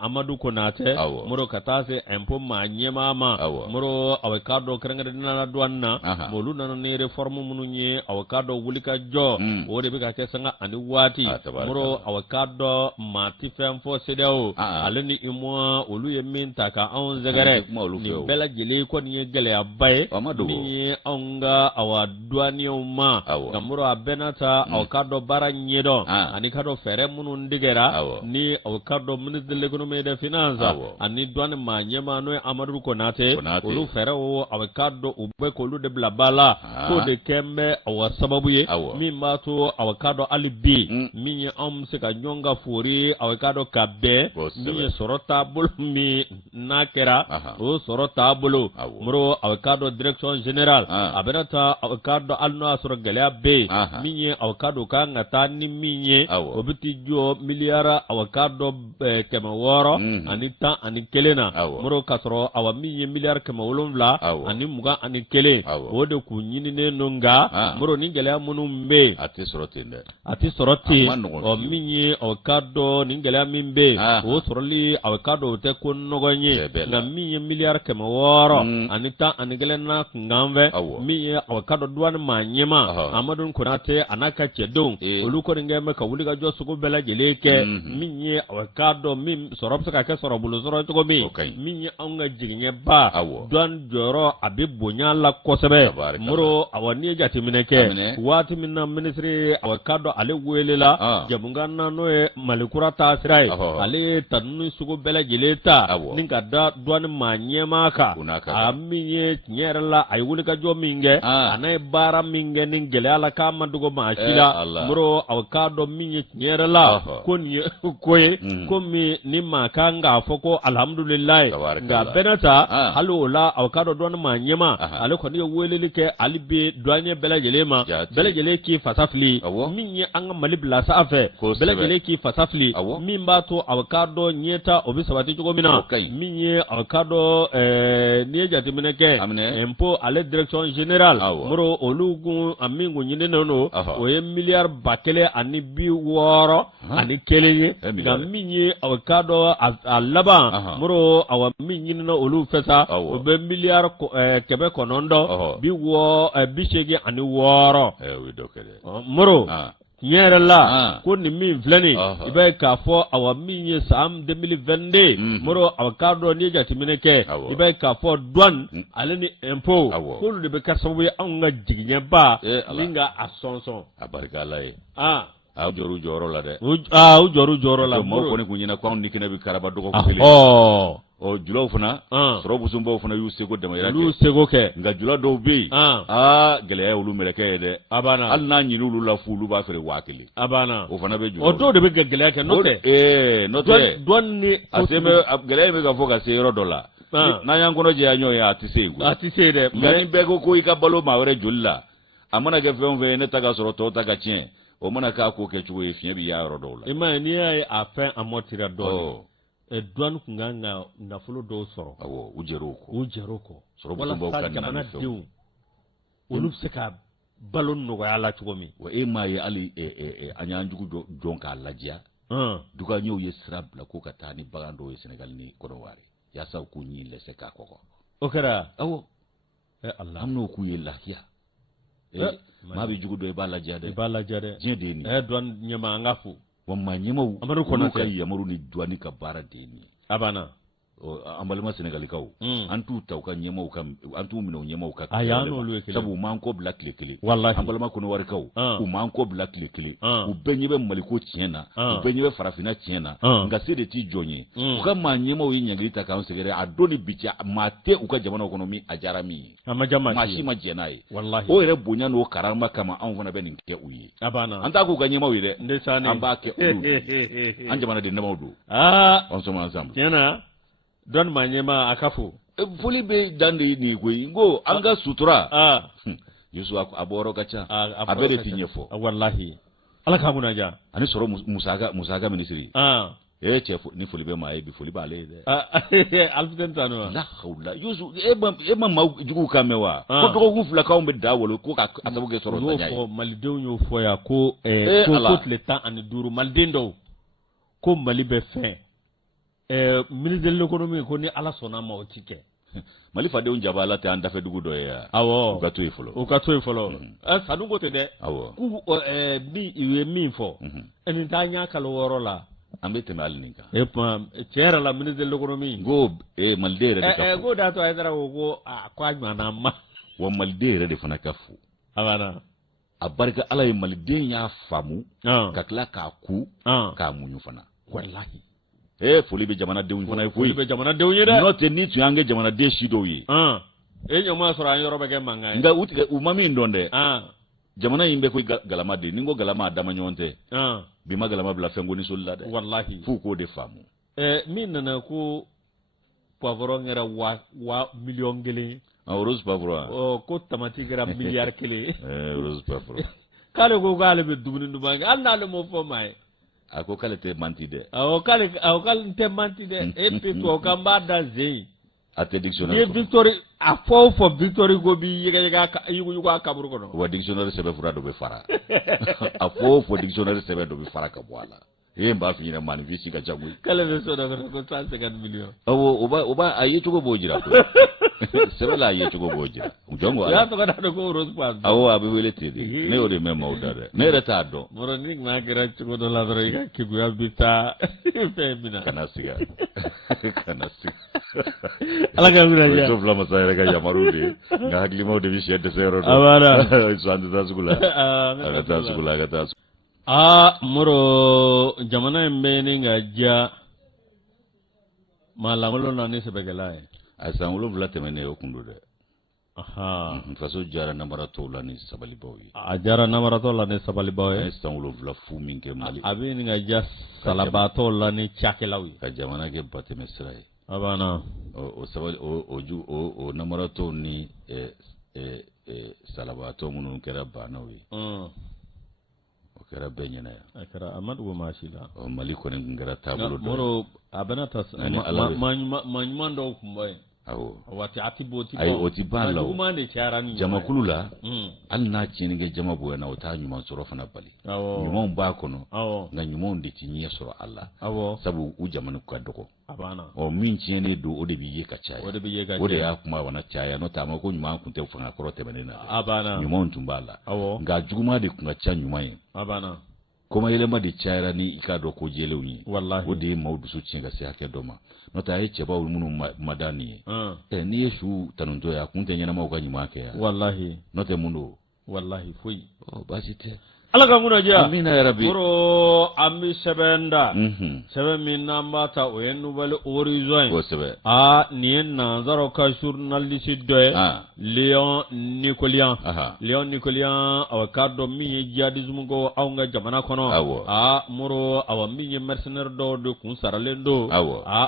Amadu Konatɛ moro ka taa se impôt maa ɲɛmaa ma moro aw ka dɔn kɛrɛnkɛrɛnnenya la douane na olu nana ni réforme minnu ye aw ka dɔn wulikajɔ o de bɛ ka kɛ sanga ani waati moro aw ka dɔn maa ti fɛn fɔ ale ni imwa olu ye min ta ka anw zɛgɛrɛ ni bɛɛ lajɛlen kɔni ye gɛlɛyaba ye min ye anw ka awa douaniers ma nka moro a bɛɛ n'a ta aw ka dɔn baara ɲɛdɔn ani ka dɔn fɛɛrɛ minnu tigɛra ni aw ka dɔn ministre de l'économie et des finances ani douane maa ɲɛmaa n'o ye Amadu Konatɛ olu fɛɛrɛw aw ka dɔn u bɛ k'olu de bila ba la k'o de kɛ n bɛ awa sababu ye min b'a to aw ka dɔn hali bi min ye anw bɛ se ka ɲɔgɔn ka fori aw ka dɔn ka bɛn min ye sɔrɔ taabolo min n'a kɛra o sɔrɔ taabolo moro aw ka dɔn direction générale a bɛna taa aw ka dɔn hali n'o y'a sɔrɔ gɛlɛya bɛ yen min ye aw ka dɔn kan ka taa ni min ye o bɛ ti jɔ miliyari aw ka dɔn 600 ani 11 na moro ka sɔrɔ aw min ye miliyari 700 ani 21 o de k'u ɲininen don nka moro ni gɛlɛya minnu bɛ yen a tɛ sɔrɔ ten dɛ a tɛ sɔrɔ ten min ye aw ka dɔn ni gɛlɛya min bɛ yen o sɔrɔli aw ka dɔn o tɛ ko nɔgɔ ye nka min ye miliyari 600 ani 11 na kunkan fɛ min ye aw ka dɔn douane maa ɲɛmaa Amadu Konatɛ a n'a ka cɛdenw olu kɔni kɛn bɛ ka wulikajɔ sugu bɛɛ lajɛlen kɛ min ye aw ka dɔn min sɔrɔ bɛ se ka kɛ sɔrɔ bolo sɔrɔ cogo min ye anw ka jigiɲɛba douane jɔyɔrɔ a bɛ bonya la kosɛbɛ moro awa n'i ye jateminɛ kɛ waati min na ministre aw ka dɔn ale welela jamukan na n'o ye Malikura taasira ye ale ye tanuni sugu bɛɛ lajɛlen ta ni ka da douane maa ɲɛmaa kan min ye tiɲɛ yɛrɛ la a ye wulikajɔ min kɛ a n'a ye baara min kɛ ni gɛlɛya la k'a ma dogo maa si la moro aw k'a dɔn min ye tiɲɛ yɛrɛ la ko nin ye ko ye ko min ni maa kan k'a fɔ ko alihamudulilayi nka bɛɛ n'a ta hali o la aw k'a dɔn douane maa ɲɛmaa ale kɔni ye weleli kɛ hali bi douanier bɛɛ lajɛlen ma bɛɛ lajɛlen k'i fasa fili min ye an ka Mali bila sanfɛ bɛɛ lajɛlen k'i fasa fili min b'a to aw k'a dɔn ɲɛta o bɛ sabati cogo min na min ye aw ka dɔn n'i ye jateminɛ kɛ impôt ale direction générale moro olu kun a min kun ɲininen don o ye miliyari 160 ani 1 ye nka min ye aw ka dɔn a laban moro aw min ɲinina olu fɛ sa o bɛ miliyari 986 ani 6 moro tiɲɛ yɛrɛ la ko nin min filɛ nin i b'a ye k'a fɔ awa min ye san 2022 moro aw k'a dɔn n'i ye jateminɛ kɛ i b'a ye k'a fɔ douane ale ni impôt k'olu de bɛ kɛ sababu ye anw ka jigiɲɛba min ka a sɔnsɔn a barika Ala ye aw jɔr'u jɔyɔrɔ la dɛ u jɔr'u jɔyɔrɔ la mɔgɔw kɔni kun ɲɛna ko anw ni kɛnɛ bɛ karaba dɔgɔkun kelen julaw fana sɔrɔ busumbaw fana y'u seko damayira kɛ olu seko kɛ nka jula dɔw bɛ yen gɛlɛya y'olu mɛrɛkɛ ye dɛ hali n'a ɲin'u olu la fu olu b'a feere 1000 o fana bɛ jula o dɔw de bɛ gɛlɛya kɛ n'o tɛ douane ni gɛlɛya in bɛ ka fɔ ka se yɔrɔ dɔ la n'an y'an kɔnɔ jɛya ɲɔgɔn ye a tɛ se yen a tɛ se dɛ nka ni bɛɛ ko i ka balo maa wɛrɛ joli la a mana kɛ fɛn o fɛn ye ne ta ka sɔrɔ tɔw ta ka tiɲɛ o mana k'a ko kɛ cogo ye fiɲɛ bɛ y'a yɔrɔ dɔw la i m'a ye n'i y'a ye a fɛn amortira dɔɔnin douane kun kan ka nafolo dɔw sɔrɔ u jɛr'o kɔ walasa jamanadenw olu se ka balo nɔgɔya la cogo min wa e ma ye hali an y'an jugu dɔn k'a lajɛ dugaɲɛw ye sira bila ko ka taa ni bagan dɔw ye Senegal ni Côte d'Ivoire yaasa u k'u ɲi lɛsɛ k'a kɔkɔ o kɛra awɔ Allah an n'o k'u ye lafiya maa bɛ jugu dɔn i b'a lajɛ dɛ diɲɛ de ye nin douane ɲɛma an ka fo wa maa ɲɛmaw olu ka yamaru ni douane ka baara de ye nin ye a banna an balima Senegalikaw an t'u ta u ka ɲɛmaw ka an t'u minɛ u ɲɛmaw ka sabu u m'an kɔ bila tile kelen an balima Kɔnɔwarikaw u m'an kɔ bila tile kelen u bɛɛ ɲɛ bɛ Maliko tiɲɛ na u bɛɛ ɲɛ bɛ farafinna tiɲɛ na nka se de t'i jɔn ye u ka maa ɲɛmaw ye ɲangili ta k'an sɛgɛrɛ a don ni bi cɛ maa tɛ u ka jamana kɔnɔ min a diyara min ye maa si ma jɛn n'a ye o yɛrɛ bonya n'o karama kama anw fana bɛ nin kɛ u ye an t'a k'u ka ɲɛmaw ye dɛ an b'a kɛ olu an jamanaden damaw don on sommes ensemble douane maa ɲɛma a ka fo foli bɛ dan de nin koyi n ko an ka sutura Yesu a bɔyɔrɔ ka ca a bɛɛ de t'i ɲɛfɔ wallahi Ala k'a kunnaja ani sɔrɔ musaka minisiri cɛ ni foli bɛ maa ye bi foli b'ale ye dɛ alfitɛni ta n'o la hawla Yesu e ma maa juguw kan mɛn wa ko dɔgɔkun fila k'anw bɛ da wolo ko k'a sababu kɛ sɔrɔ taɲa ye malidenw y'o fɔ yan ko tile 15 maliden dɔw ko Mali bɛ fɛn ministre de l'économie ko ni Ala sɔnna ma o ti kɛ Mali fadenw jaba Ala tɛ an dafɛ dugu dɔ ye awɔ u ka to yen fɔlɔ sanu ko tɛ dɛ awɔ k'u ye min fɔ nin t'a ɲɛ kalo 6 la an bɛ tɛmɛ hali nin kan tiɲɛ yɛrɛ la ministre de l'économie ko Maliden yɛrɛ de ka fo ko datɔ a taara ko a ɲɔgɔnna ma wa Maliden yɛrɛ de fana ka fo a barika Ala ye Maliden y'a faamu ka tila k'a ku k'a muɲu fana wallahi foli bɛ jamanadenw fana ye koyi foli bɛ jamanadenw ye dɛ n'o tɛ ni tun y'an kɛ jamanaden si dɔw ye ɲɔgɔn sɔrɔ an yɔrɔ bɛ kɛ mankan ye nka u ma min dɔn dɛ jamana in bɛ ko galama de ni n ko galama a dama ɲɔgɔn tɛ bi ma galama bila fɛn ko ni soli la dɛ wallahi f'u k'o de faamu min nana ko poivron kɛra 1,000,000 rose poivron ko tamati kɛra miliyari 1 rose poivron k'ale ko k'ale bɛ dumuni duman kɛ hali n'ale m'o fɔ maa ye a ko k'ale tɛ manti dɛ k'ale tɛ manti dɛ et puis tubabukan b'a da zen a tɛ dictionnaire kɔnɔ Victoire a fɔ o fɔ Victoire ko bi yugu a kaburu kɔnɔ wa dictionnaire sɛbɛn fura dɔ bɛ fara a fɔ o fɔ dictionnaire sɛbɛn dɔ bɛ fara ka bɔ a la n b'a f'i ɲɛna maanifin ka ca koyi k'ale bɛ sɔn dɔ ko 150 millions awɔ o b'a a ye cogo b'o jira koyi sɛbɛn la a ye cogo b'o jira jɔn ko y'a tɔgɔ da ko rose poivron awɔ a bɛ wele ten de ne y'o de mɛn maaw da dɛ ne yɛrɛ t'a dɔn mɔrɔ ni maa kɛra cogo dɔ la dɔrɔn i ka kegunya bɛ taa fɛn min na kana siga Ala ka wuli ja so fila masa yɛrɛ ka yamaruw de nka hakilimaw de bɛ sɛ dɛsɛ yɔrɔ dɔn so an tɛ taa sugu la a ka taa sugu la a ka taa sugu mɔrɔ jamana in bɛ ni ka diya maa lankolon na ni sɛbɛkɛla ye a san 7 tɛmɛnen o kun don dɛ faso jara namaratɔw la ni sabalibaw ye a jara namaratɔw la ni sabalibaw ye an ye san 7 fu min kɛ Mali a bɛ nin ka diya salabatɔw la ni cakɛlaw ye ka jamana kɛ batɛmɛ sira ye a banna o namaratɔw ni salabatɔ minnu kɛra bannaw ye o kɛra bɛɛ ɲɛna yan a kɛra a ma dogo maa si la Mali kɔni tun kɛra taabolo dɔ mɔrɔ a bɛna ta maa ɲuman dɔw tun bɛ yen awɔ waati a tɛ bɔ o tɛ ban la juguman de cayara ni jamakulu la hali n'a tiɲɛni kɛ jama bonyana o t'a ɲuman sɔrɔ fana bali ɲumanw b'a kɔnɔ nka ɲumanw de tɛ ɲɛ sɔrɔ a la sabu u jamana ka dɔgɔ min tiɲɛnen don o de bɛ ye ka caya o de y'a kuma wana caya n'o tɛ a ma ko ɲuman tun tɛ fanga kɔrɔ tɛmɛnen na ɲumanw tun b'a la nka juguman de tun ka ca ɲuman ye kɔma yɛlɛma de cayara ni i k'a dɔn ko jɛlenw ye o de ye maaw dusu tiɲɛ ka se hakɛ dɔ ma n'o tɛ a ye cɛbaw minnu ma da nin ye n'i ye su tanutɔ ye a kun tɛ ɲɛnamaw ka ɲuman kɛ yan n'o tɛ mun don foyi baasi tɛ Ala ka mun diya amina yarabi mɔrɔ an bɛ sɛbɛn da sɛbɛn min n'an b'a ta o ye nouvelle horizon ye kosɛbɛ nin ye nanzaraw ka journaliste dɔ ye Léon Nicolian awa k'a dɔn min ye jihadisme ko anw ka jamana kɔnɔ mɔrɔ min ye mercenaire dɔw de kun saralen don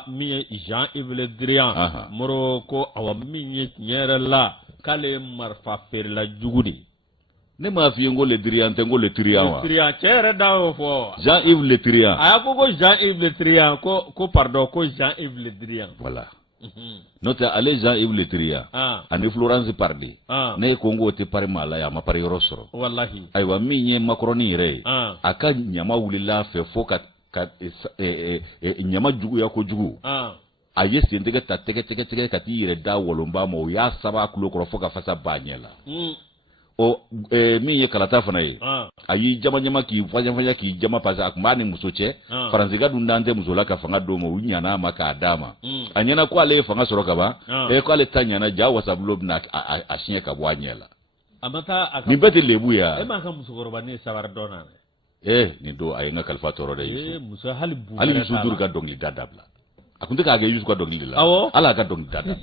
min ye Jean-Yves Le Drian mɔrɔ ko min ye tiɲɛ yɛrɛ la k'ale ye marifa feerela jugu de ne m'a f'i ye n ko Le Drian tɛ n ko Le Trian wa cɛ yɛrɛ da y'o fɔ Jean-Yves Le Drian a y'a fɔ ko Jean-Yves Le Drian ko pardon ko Jean-Yves Le Drian voilà note ale Jean Yves Le Drian ani Florence Parly ne Congo te pare mala ya ma pare yorosoro wallahi aywa minye Macroni re aka nyama wulila fe fo ka nyama jugu ya ko jugu aye sentege ta tege ka ti yire da wolomba mo ya saba kulo ko fo ka fasa banyela o minye kalata fana ye ayi jama nyama ki fanya ki jama pasa akmani musoche faranziga dundante musola ka fanga do mo nyana maka adama anyana ko ale fanga soro kaba ko ale tanyana ja wasablo na ashinye ka bwanyela amata ni bete lebu ya ma ka musogoro bani sabar dona ni do ayenga kalfa toro de muso halibu ali sudur ka dongi dadabla akunte ka ge yusu ka dongi la ala ka dongi dadabla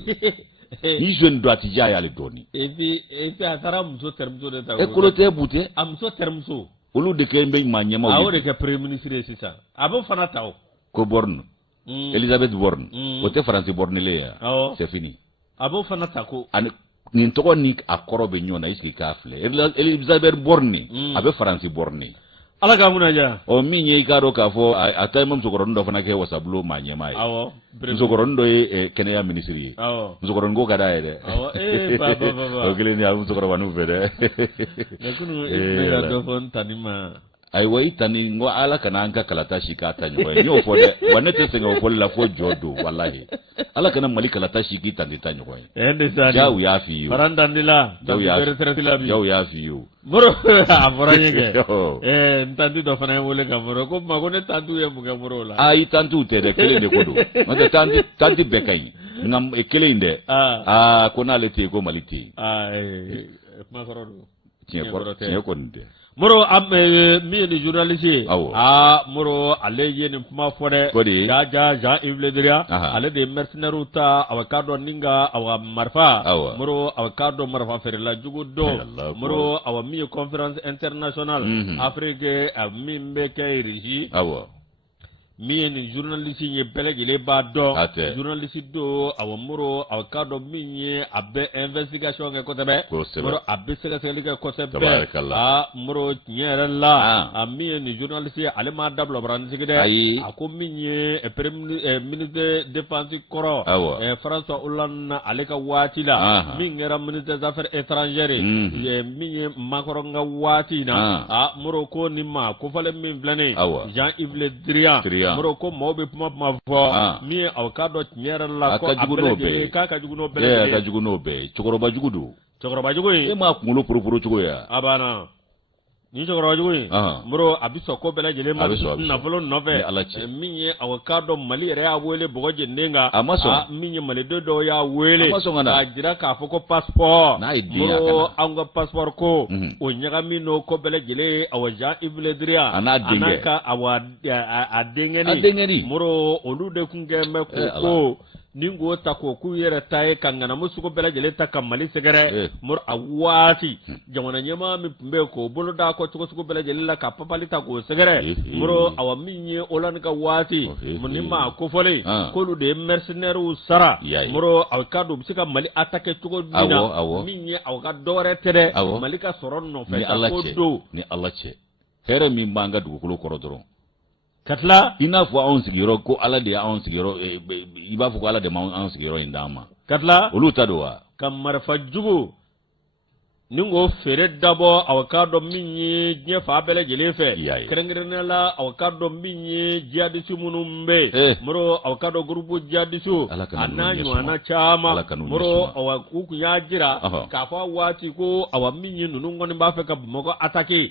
ni jeune doit ya ya le doni et puis atara muso termso de ta kolote bute amso termso olu de kembe manyama o de ka premier ministre c'est ça abo fana taw ko Borne Elisabeth Borne o te France Borne le ya c'est fini abo fana tako ni togo ni akoro be nyona iski kafle Elisabeth Borne abe France Borne ala ka munaja o minye ikaro ka fo atay mom sokorondo fana ke wasablo manyema awo sokorondo kenya ministry sokorondo ga daede baba o kile ni awu sokorobanu fere nekunu ibera do fon tanima ay way tani ngo ala kana anka kalata shikata nyoy nyo fo de wanete sengo fo la fo jodo wallahi ala kana mali kalata shikita ndita nyoy ndisani jaw ya fi yu farandandila jaw ya fi yu moro aforanyege ntandi do fana wole ka moro ko magone tantu ye muga moro la ay tantu te de kele de kodo mate tanti bekay ngam kele inde kona lete ko maliti ma kororo tiye ko nde moro mi ni journaliste moro ale yeni kuma fode ja Jean-Yves Le Drian ale de mercenaire ta awakado ninga awa marfa moro awakado marfa fere la jugo do moro awa mi conférence internationale Afrique mi mbeke rigi mi ni journaliste ye belegele ba do journaliste do awa moro awakado mi ye abe investigation ke kotebe moro abe sekaseli ke kotebe moro nyere la mi ni journaliste ale ma dablo brand sigide ako mi ye ministre défense koro François Hollande ale ka wati la mi ngera ministre des affaires étrangères mi ye makoronga wati na moro ko ni ma ko fale mi blane Jean-Yves Le Drian moro ko mawbe puma fo mi awkado nyera la ko abele ka juguno bele ka juguno be chokoroba jugudu e ma kungulo puru chugo ya abana ni chokoroba jugo moro abiso ko bele jele ma na folo nove mi ye awkado mali re awele bogoje ndenga mi ye mali do ya wele ajira ka foko passeport moro anga passeport ko o nyaga mi no ko bele jele awaja Yves Drian anaka awa adengeni moro olu de kunge me ko ningo tako ku yere tay kangana musuko bela jele takamali segere mur awati jamana nyama mi pumbe ko bolo da ko suko bela jele la kapapali tako segere muro awaminye olan ka wati munima ko fole ko lu de mercenaire sara muro awkado bisika mali attaque to dina minye awga dore tede malika soronno fe ko do ni Allah ce here mi manga du ko korodoro katla ina fo on sigiro ko ala de on sigiro iba fo ko ala de ma on sigiro indama katla olu tadowa kamar fajugo ningo fere dabo awakado minye nye fa bele jelefe kerengirene la awakado minye jihadisu munumbe moro awakado grupu jihadisu ananyo anachama moro awakuku yajira kafa wati ko awaminye nunungo ni bafe ka moko atake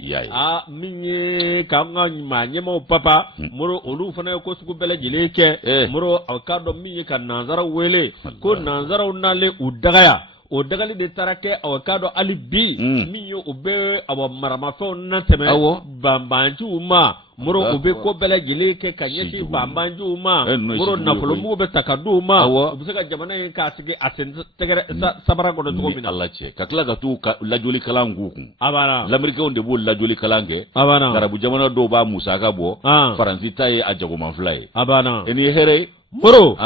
minye kanga manye mo papa moro olu fana ko suku bele jeleke moro awakado minye kan nanzara wele ko nanzara unale udagaya o dagali de tarake awakado alibi minyo ube awa maramafo nateme bambanju ma moro ube ko bela jileke kanyeti bambanju ma moro napolo mu be takadu ma ubusaka jamana ka sige asen tegere sabara ko to mina Allah ce kakla ga tu la joli kalangu ku abana l'amerika onde bo la joli kalange abana garabu jamana do ba musa ga bo faransi tay ajago man fly abana eni here moro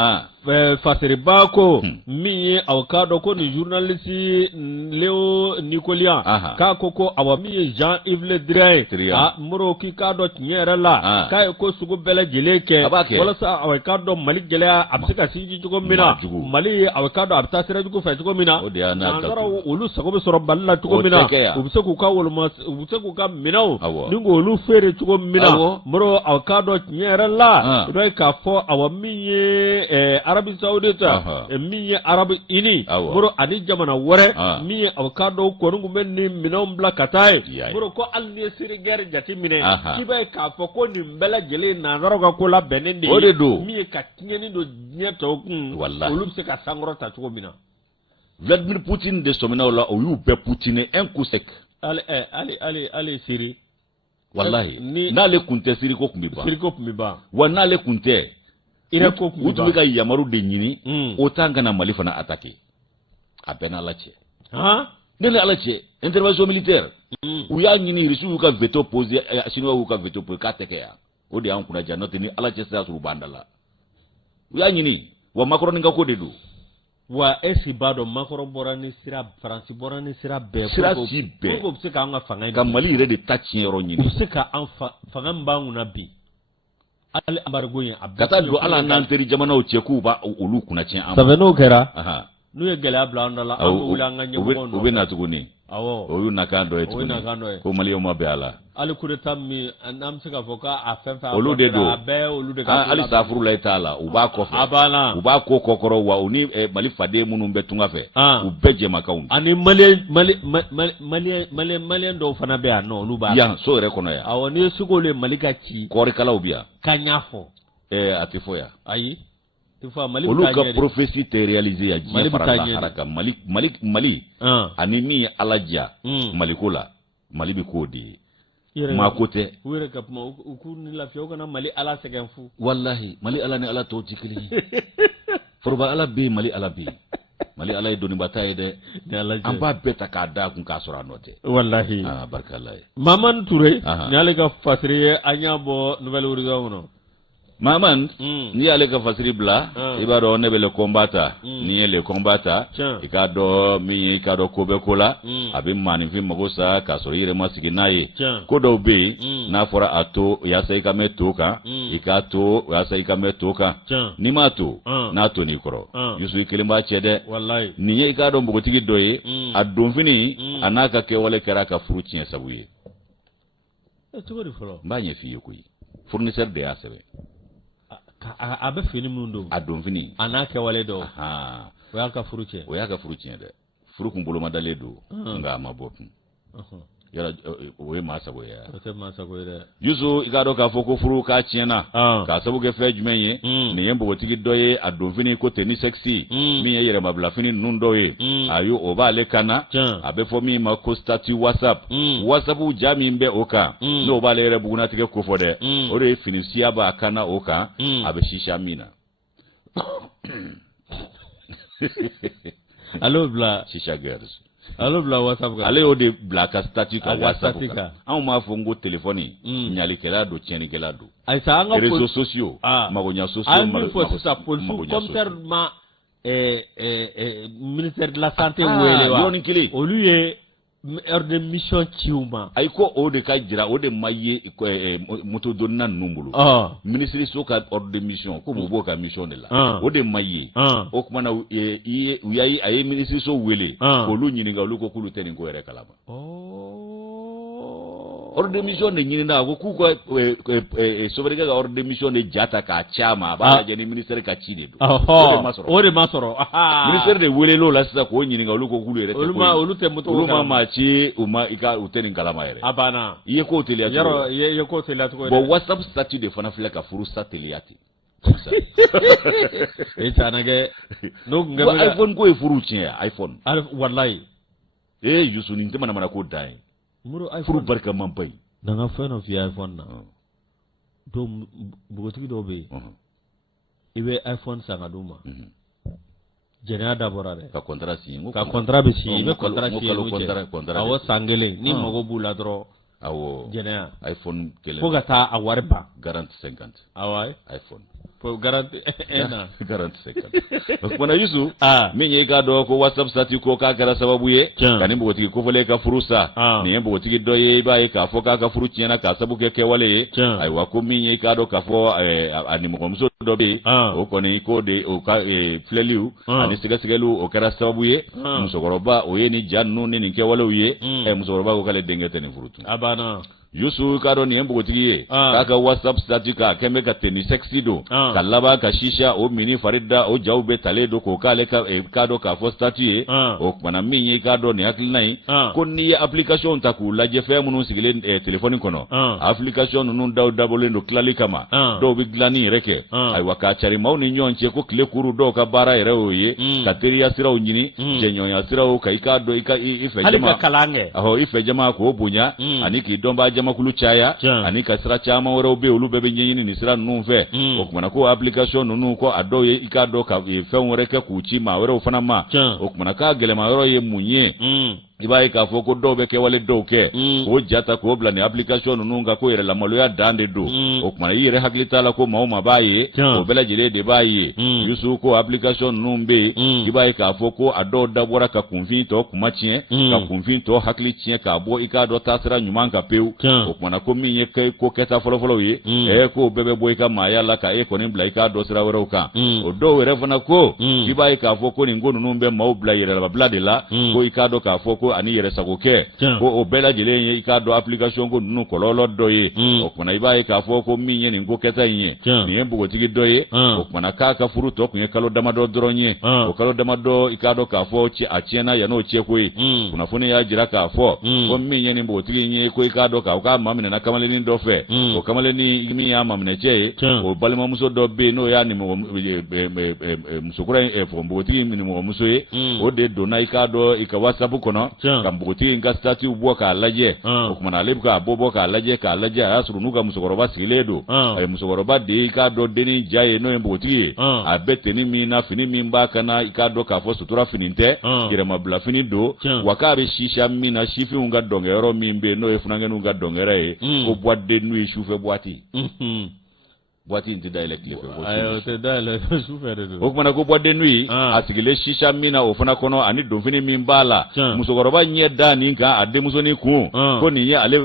fasiri bako minye awkado ko ni journaliste Leo Nicolia ka ko awami Jean-Yves Le Drian muro ki ka do tinyere la ka ko sugu bele jele ke wala sa aw ka do Mali jele absika siji jugo mina Mali aw ka do abta sere jugo fa jugo mina ngara olu sago be soro balla jugo mina ubse ku ka wol mas ubse ku ka minaw ningo olu fere jugo mina muro aw ka do tinyere la do ka fo awami Arabie Saoudite mi Arab ini muro ani jamana wore mi avocado ko ngu menni minom bla katay muro ko alni siri ger jati mine kibe ka fo ko ni mbela gele na ngaroga ko la benende mi ka tinyeni do nyeto olu se ka sangro ta ko mina Vladimir Poutine de somina la o yu be Poutine un coup sec ale siri wallahi nale kunte siri ko kumbiba wa nale kunte ira ko kumbiba ka yamaru de nyini o tanga na Mali fana attaquer a bena lache nele alache intervention militaire u ya nyini risu ka veto poser sino u ka veto pour ka teke ya o de an kuna jannati ni alache sa suru bandala u ya nyini wa Macron nga ko dedu wa esi bado Macron borani sira France borani sira be ko se ka nga fanga ka Mali re de tachien ro nyini se ka an fanga mbangu na bi al embargo yin kata do ala nanteri jamana o cheku ba olu kuna chien am sabeno kera nu ye gele abla andala awu la nga nyebo no na tuguni awo oyu nakando etu ko Mali o mabe ala ali kureta mi nam se ka foka afenfa olu de do olu de ka ali safuru la itala u ba ko fe u ba ko kokoro wa uni Mali fade munu betunga fe u beje makaun ani Mali ndo fana be no olu ba ya so re kono ya awo ni sugole Mali ka ci kori kala ubia kanyafo atifoya ayi tifa Mali olu ka prophétie te réaliser ya Mali haraka Mali ani mi alaja Mali kola Mali bi kodi ma kote were ka ma ku ni la fiyo kana Mali ala segen fu wallahi Mali ala ni ala to jikili forba ala be Mali ala be Mali ala doni bataye de an ba beta ka da kun ka sura note wallahi barkallah Maman Touré nyale ka fasriye anya bo nouvelle horizon Maman ni ale ka fasiri bla ibaro ne bele kombata ni le kombata ikado mi ikado kobekola abi manifin magosa ka so yire masigi naye ko do be na fora ato ya sai ka metoka ikato ya sai ka metoka ni mato na to ni koro yusu ikilimba chede wallahi ni ikado mbogotigi doye adon fini anaka ke wale kera ka fruitien sabuye tugori folo mbanye fiyo kuyi fournisseur de asebe abe fini mundo adon fini anake wale do o yaka furuche de furu kumbolo madale do nga mabotu yala we masabo ya yuzo igado ka foko furu ka chiena ka sabu ke fe jumenye ni yembo wotigi doye adon fini ko teni sexy mi yere mabla fini nundoye ayo obale kana abe fo mi ma ko statut whatsapp jami mbe oka no obale yere buguna tike ko fode ore fini siaba kana oka abe shisha mina allo bla shisha girls allo bla WhatsApp ka ale o de bla ka statut ka WhatsApp ka an ma fo ngo téléphone nyali kela do tieni kela do ay sa nga réseaux sociaux magonya sociaux al fo sa pour comme terme ministère de la santé wele wa au lieu heure de mission ciuma ay ko o de ka jira o de maye moto donna numbulu ministre so ka ordre de mission ko bo ka mission de la o de maye o kuma na uyayi ay ministre so wele ko lu nyini ga lu ko kulu teni ko ere kalama ordre de mission de nyini na ko ku ko sobrega ga ordre de mission de jata ka chama ba ga ni ministre ka chide do o de masoro ministre de wele lo la sa ko nyini ga lu ko kulu ere olu te moto ci uma ika uteni kalama ere abana iye ko teliati yaro ye ko teliati ko bo WhatsApp statut de fana fila ka furu sateliati nage no ngabe iPhone ko e furu chien iPhone wallahi yusu ni ntema na mana ko dai muro iPhone furu barka mampai nanga fena fi iPhone na do bugoti do be ibe iPhone sanga duma jena dabora de ka contrat signé ka contrat be signé contrat signé awo sangele ni mago bula dro awo jena iPhone tele foga ta awarba garanti 50 awai iPhone pour garanti ena garanti sekal wana yusu min ye ga do ko WhatsApp stati ko ka gara sababu ye kani bogoti ko fole ka furusa ni ye bogoti do ye ba ye ka fo ka furu tiena ka sabu ke wale ay wa ko min ye ka do ka fo ani mo komso do be o ko ni ko de o ka fleliu ani siga sigelu o kara sababu ye musogoroba o ye ni jannu ni ke wale uye musogoroba ko kale dengete ni furutu abana yusu kado ni embo tigiye kaka WhatsApp statika keme ka teni sexy do kalaba ka shisha o mini farida o jawbe taledo ko kale ka kado ka fo statiye o mana minyi kado ni aklinai ko ni application ta ku laje fe munu sigile telephone kono application nun daw double ndo klali kama do bi glani reke ay waka chari mauni nyonche ko kle kuru do ka bara ere oye ka teriya sira o nyini jenyo ya sira o kai kado ife jama kalange aho ife jama ko bunya aniki domba jama kulu chaya ani kasira chama wore obe ulu bebe nyenyini ni sira nunfe okumana ko application nunu ko ado ye ikado ka fe wore ke kuchi ma wore ufana ma okumana ka gele ma wore ye munye ibaye ka foko dobe ke wale doke o jata ko bla ni application nunga ko yere la maloya dande do okumana yire haklita la ko mauma baye o bela jire de baye yusu ko application numbe ibaye ka foko ado dabora ka kunfinto kumachie ka kunfinto haklichie ka bo ikado tasira nyuma ka peu okumana ko minye ke ko keta folo ye ko bebe boy ka maya la ka ko ni bla ikado sira wero ka o do were fana ko ibaye ka foko ni ngonu numbe mau bla yere la bla de la ko ikado ka foko ani yere sagoke ko o bela jile ikado application ko nunu kololo doye okumana ibaye ka foko minye ni ngo keta yin ni embugo tigi doye okumana ka furu to kunye kalo damado dronye o kalo damado ikado ka fo chi achiena ya no chekwe kuna fune ya jira ka fo ko minye ni mbugo tigi yin ko ikado ka mamine na kamale ni dofe o kamale ni mi ya mamine che o balima muso do be no ya ni musokura fo mbugo tigi ni mo muso ye o de dona ikado ika WhatsApp kono kambuti inga stati ubuwa ka alaje okumana alibka abobo ka alaje asuru nuga musogoroba siledo ay musogoroba de ikado deni jaye no embuti abete ni mina fini mimba kana ikado ka fo sutura fininte gire mabla fini do wakabe shisha mina shifi unga dongero mimbe no efunange unga dongere ko boide nu shufe boati boati inti dialect lefe ayo te dialect sufere do okumana ko boide nu asigile shisha mina ofuna kono ani do fini mimbala musogoroba nye dani nka ade muso ni ku ko ni ye ale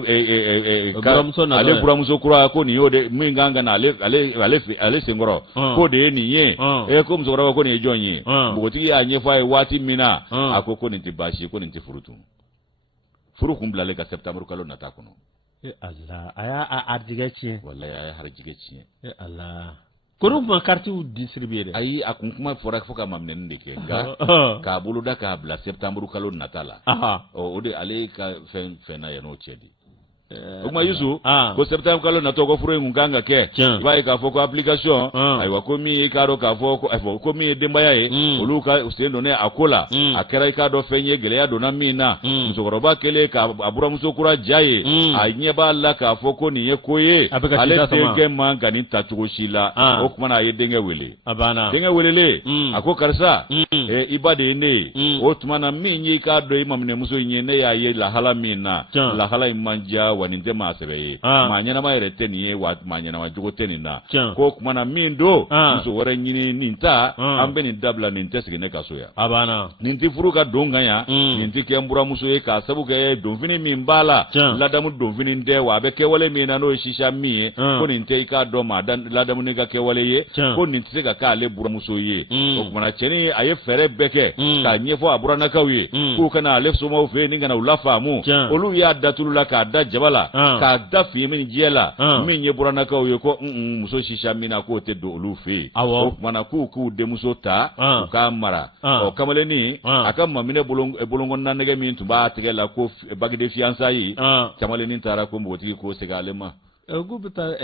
ale bura muso kura ko ni yode minganga na ale sengoro ko de ni ye ko musogoroba ko ni jonyi bogoti ya nye fa wati mina akoko ni tibashi ko ni tifurutu furu kumbla le ka septembre kalo na takono Allah aya arjigeci wallahi aya harjigeci Allah kono ma carte ou distribuer ayi akunkuma fora foka mamne ndike nga ka buluda ka bla septembre kalo natala o de ale ka fena ya no chedi Uma yusu ko septembre kalo na to ko furu nganga ke ba ka foko application ay wa ko mi ka do ka foko ko mi demba yae oluka usendo ne akola akera ka do fenye gele ya do na mina musokoroba kele ka abura musokura jaye anye ba la ka foko ni ye koye ale tege manga ni tatugo shila o kuma na ye denge wele abana denge welele ako karsa ibade ne o tuma na minyi ka do imamne muso nyene ya ye la hala mina la hala imanja waninte masebe manyana ma yerete ni wa manyana wa jogote na ko kuma na mindo muso wore nyini ninta ambe ni dabla ninte sigine kasoya abana ninti furuka donga ya ninti kembura muso ye ka sabuga ye donfini mimbala ladamu donfini nde wa be ke wale mina no shisha mi ko ninte ika do ma dan ladamu ne ga ke wale ye ko ninte ga ka le bura muso ye ko kuma na cheni aye fere beke ka nyefo abura na kawe ko kana le so mo fe ninga na ulafa mu olu ya datulula ka da jabala ka da fi min jela min ye bura na kawe ko muso shisha mina ko te do olu fe ko kuma na ku de muso ta ka mara o kamale ni aka mamine bolongo nanege min tuba tigela ko bagide fiança yi kamale ni tara ko mboti ko segalema gubuta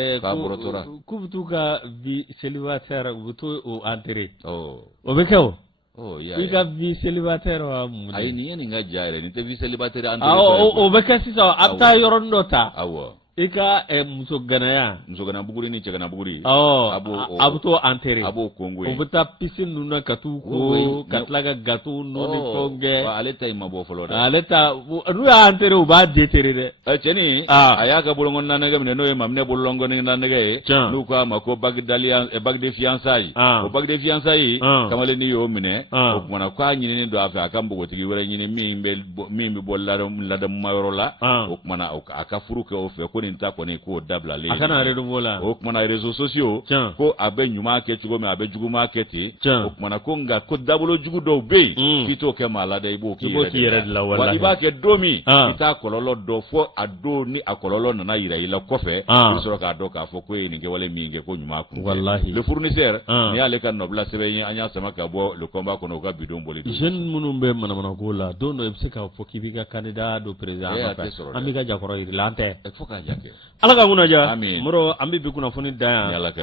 kubutu ka vi célibataire buto o enterré o bekewo ya ika vi célibataire wa mu ay ni nga jaire ni te vi célibataire enterré o bekasi sa apta yoron nota ika muso ganaya buguri ni cɛgana buguri abo to enterrer abo kongo o beta piscine nuna katu ko katlaga gato no ni fonge ale ta imabo folo da ale ta nu ya enterrer o ba déterrer de cɛni aya ka bolongo nanage mine no ye mamne bolongo ni nanage nu ko ma ko bag de fiançailles o bag de fiançailles kamale ni yo mine o kuma ko anyini do afa aka mbogotigi wera nyini min be bollaro lada mayoro la o kuma aka furu ke o fe ko ni ta ko ni ko dabla le akana redo bola o kuma na réseaux sociaux ko abe nyuma ke chugo me abe jugu market o kuma na ko nga ko dablo jugu do be fito ke malade ibo ki yere la wallahi iba ke domi ita kololo do fo ado ni akololo na yira ila kofe soro ka do ka fo ko ni ke wale minge ko nyuma ku wallahi le fournisseur ni ale kan nobla sebe anya sama ka bo le combat ko no ka bidon boli jeune munum be mana ko la do no se ka fo ki biga candidat do président amiga jakoro irlante fo ka jake ala ka munaja moro ambi bi kuna foni daya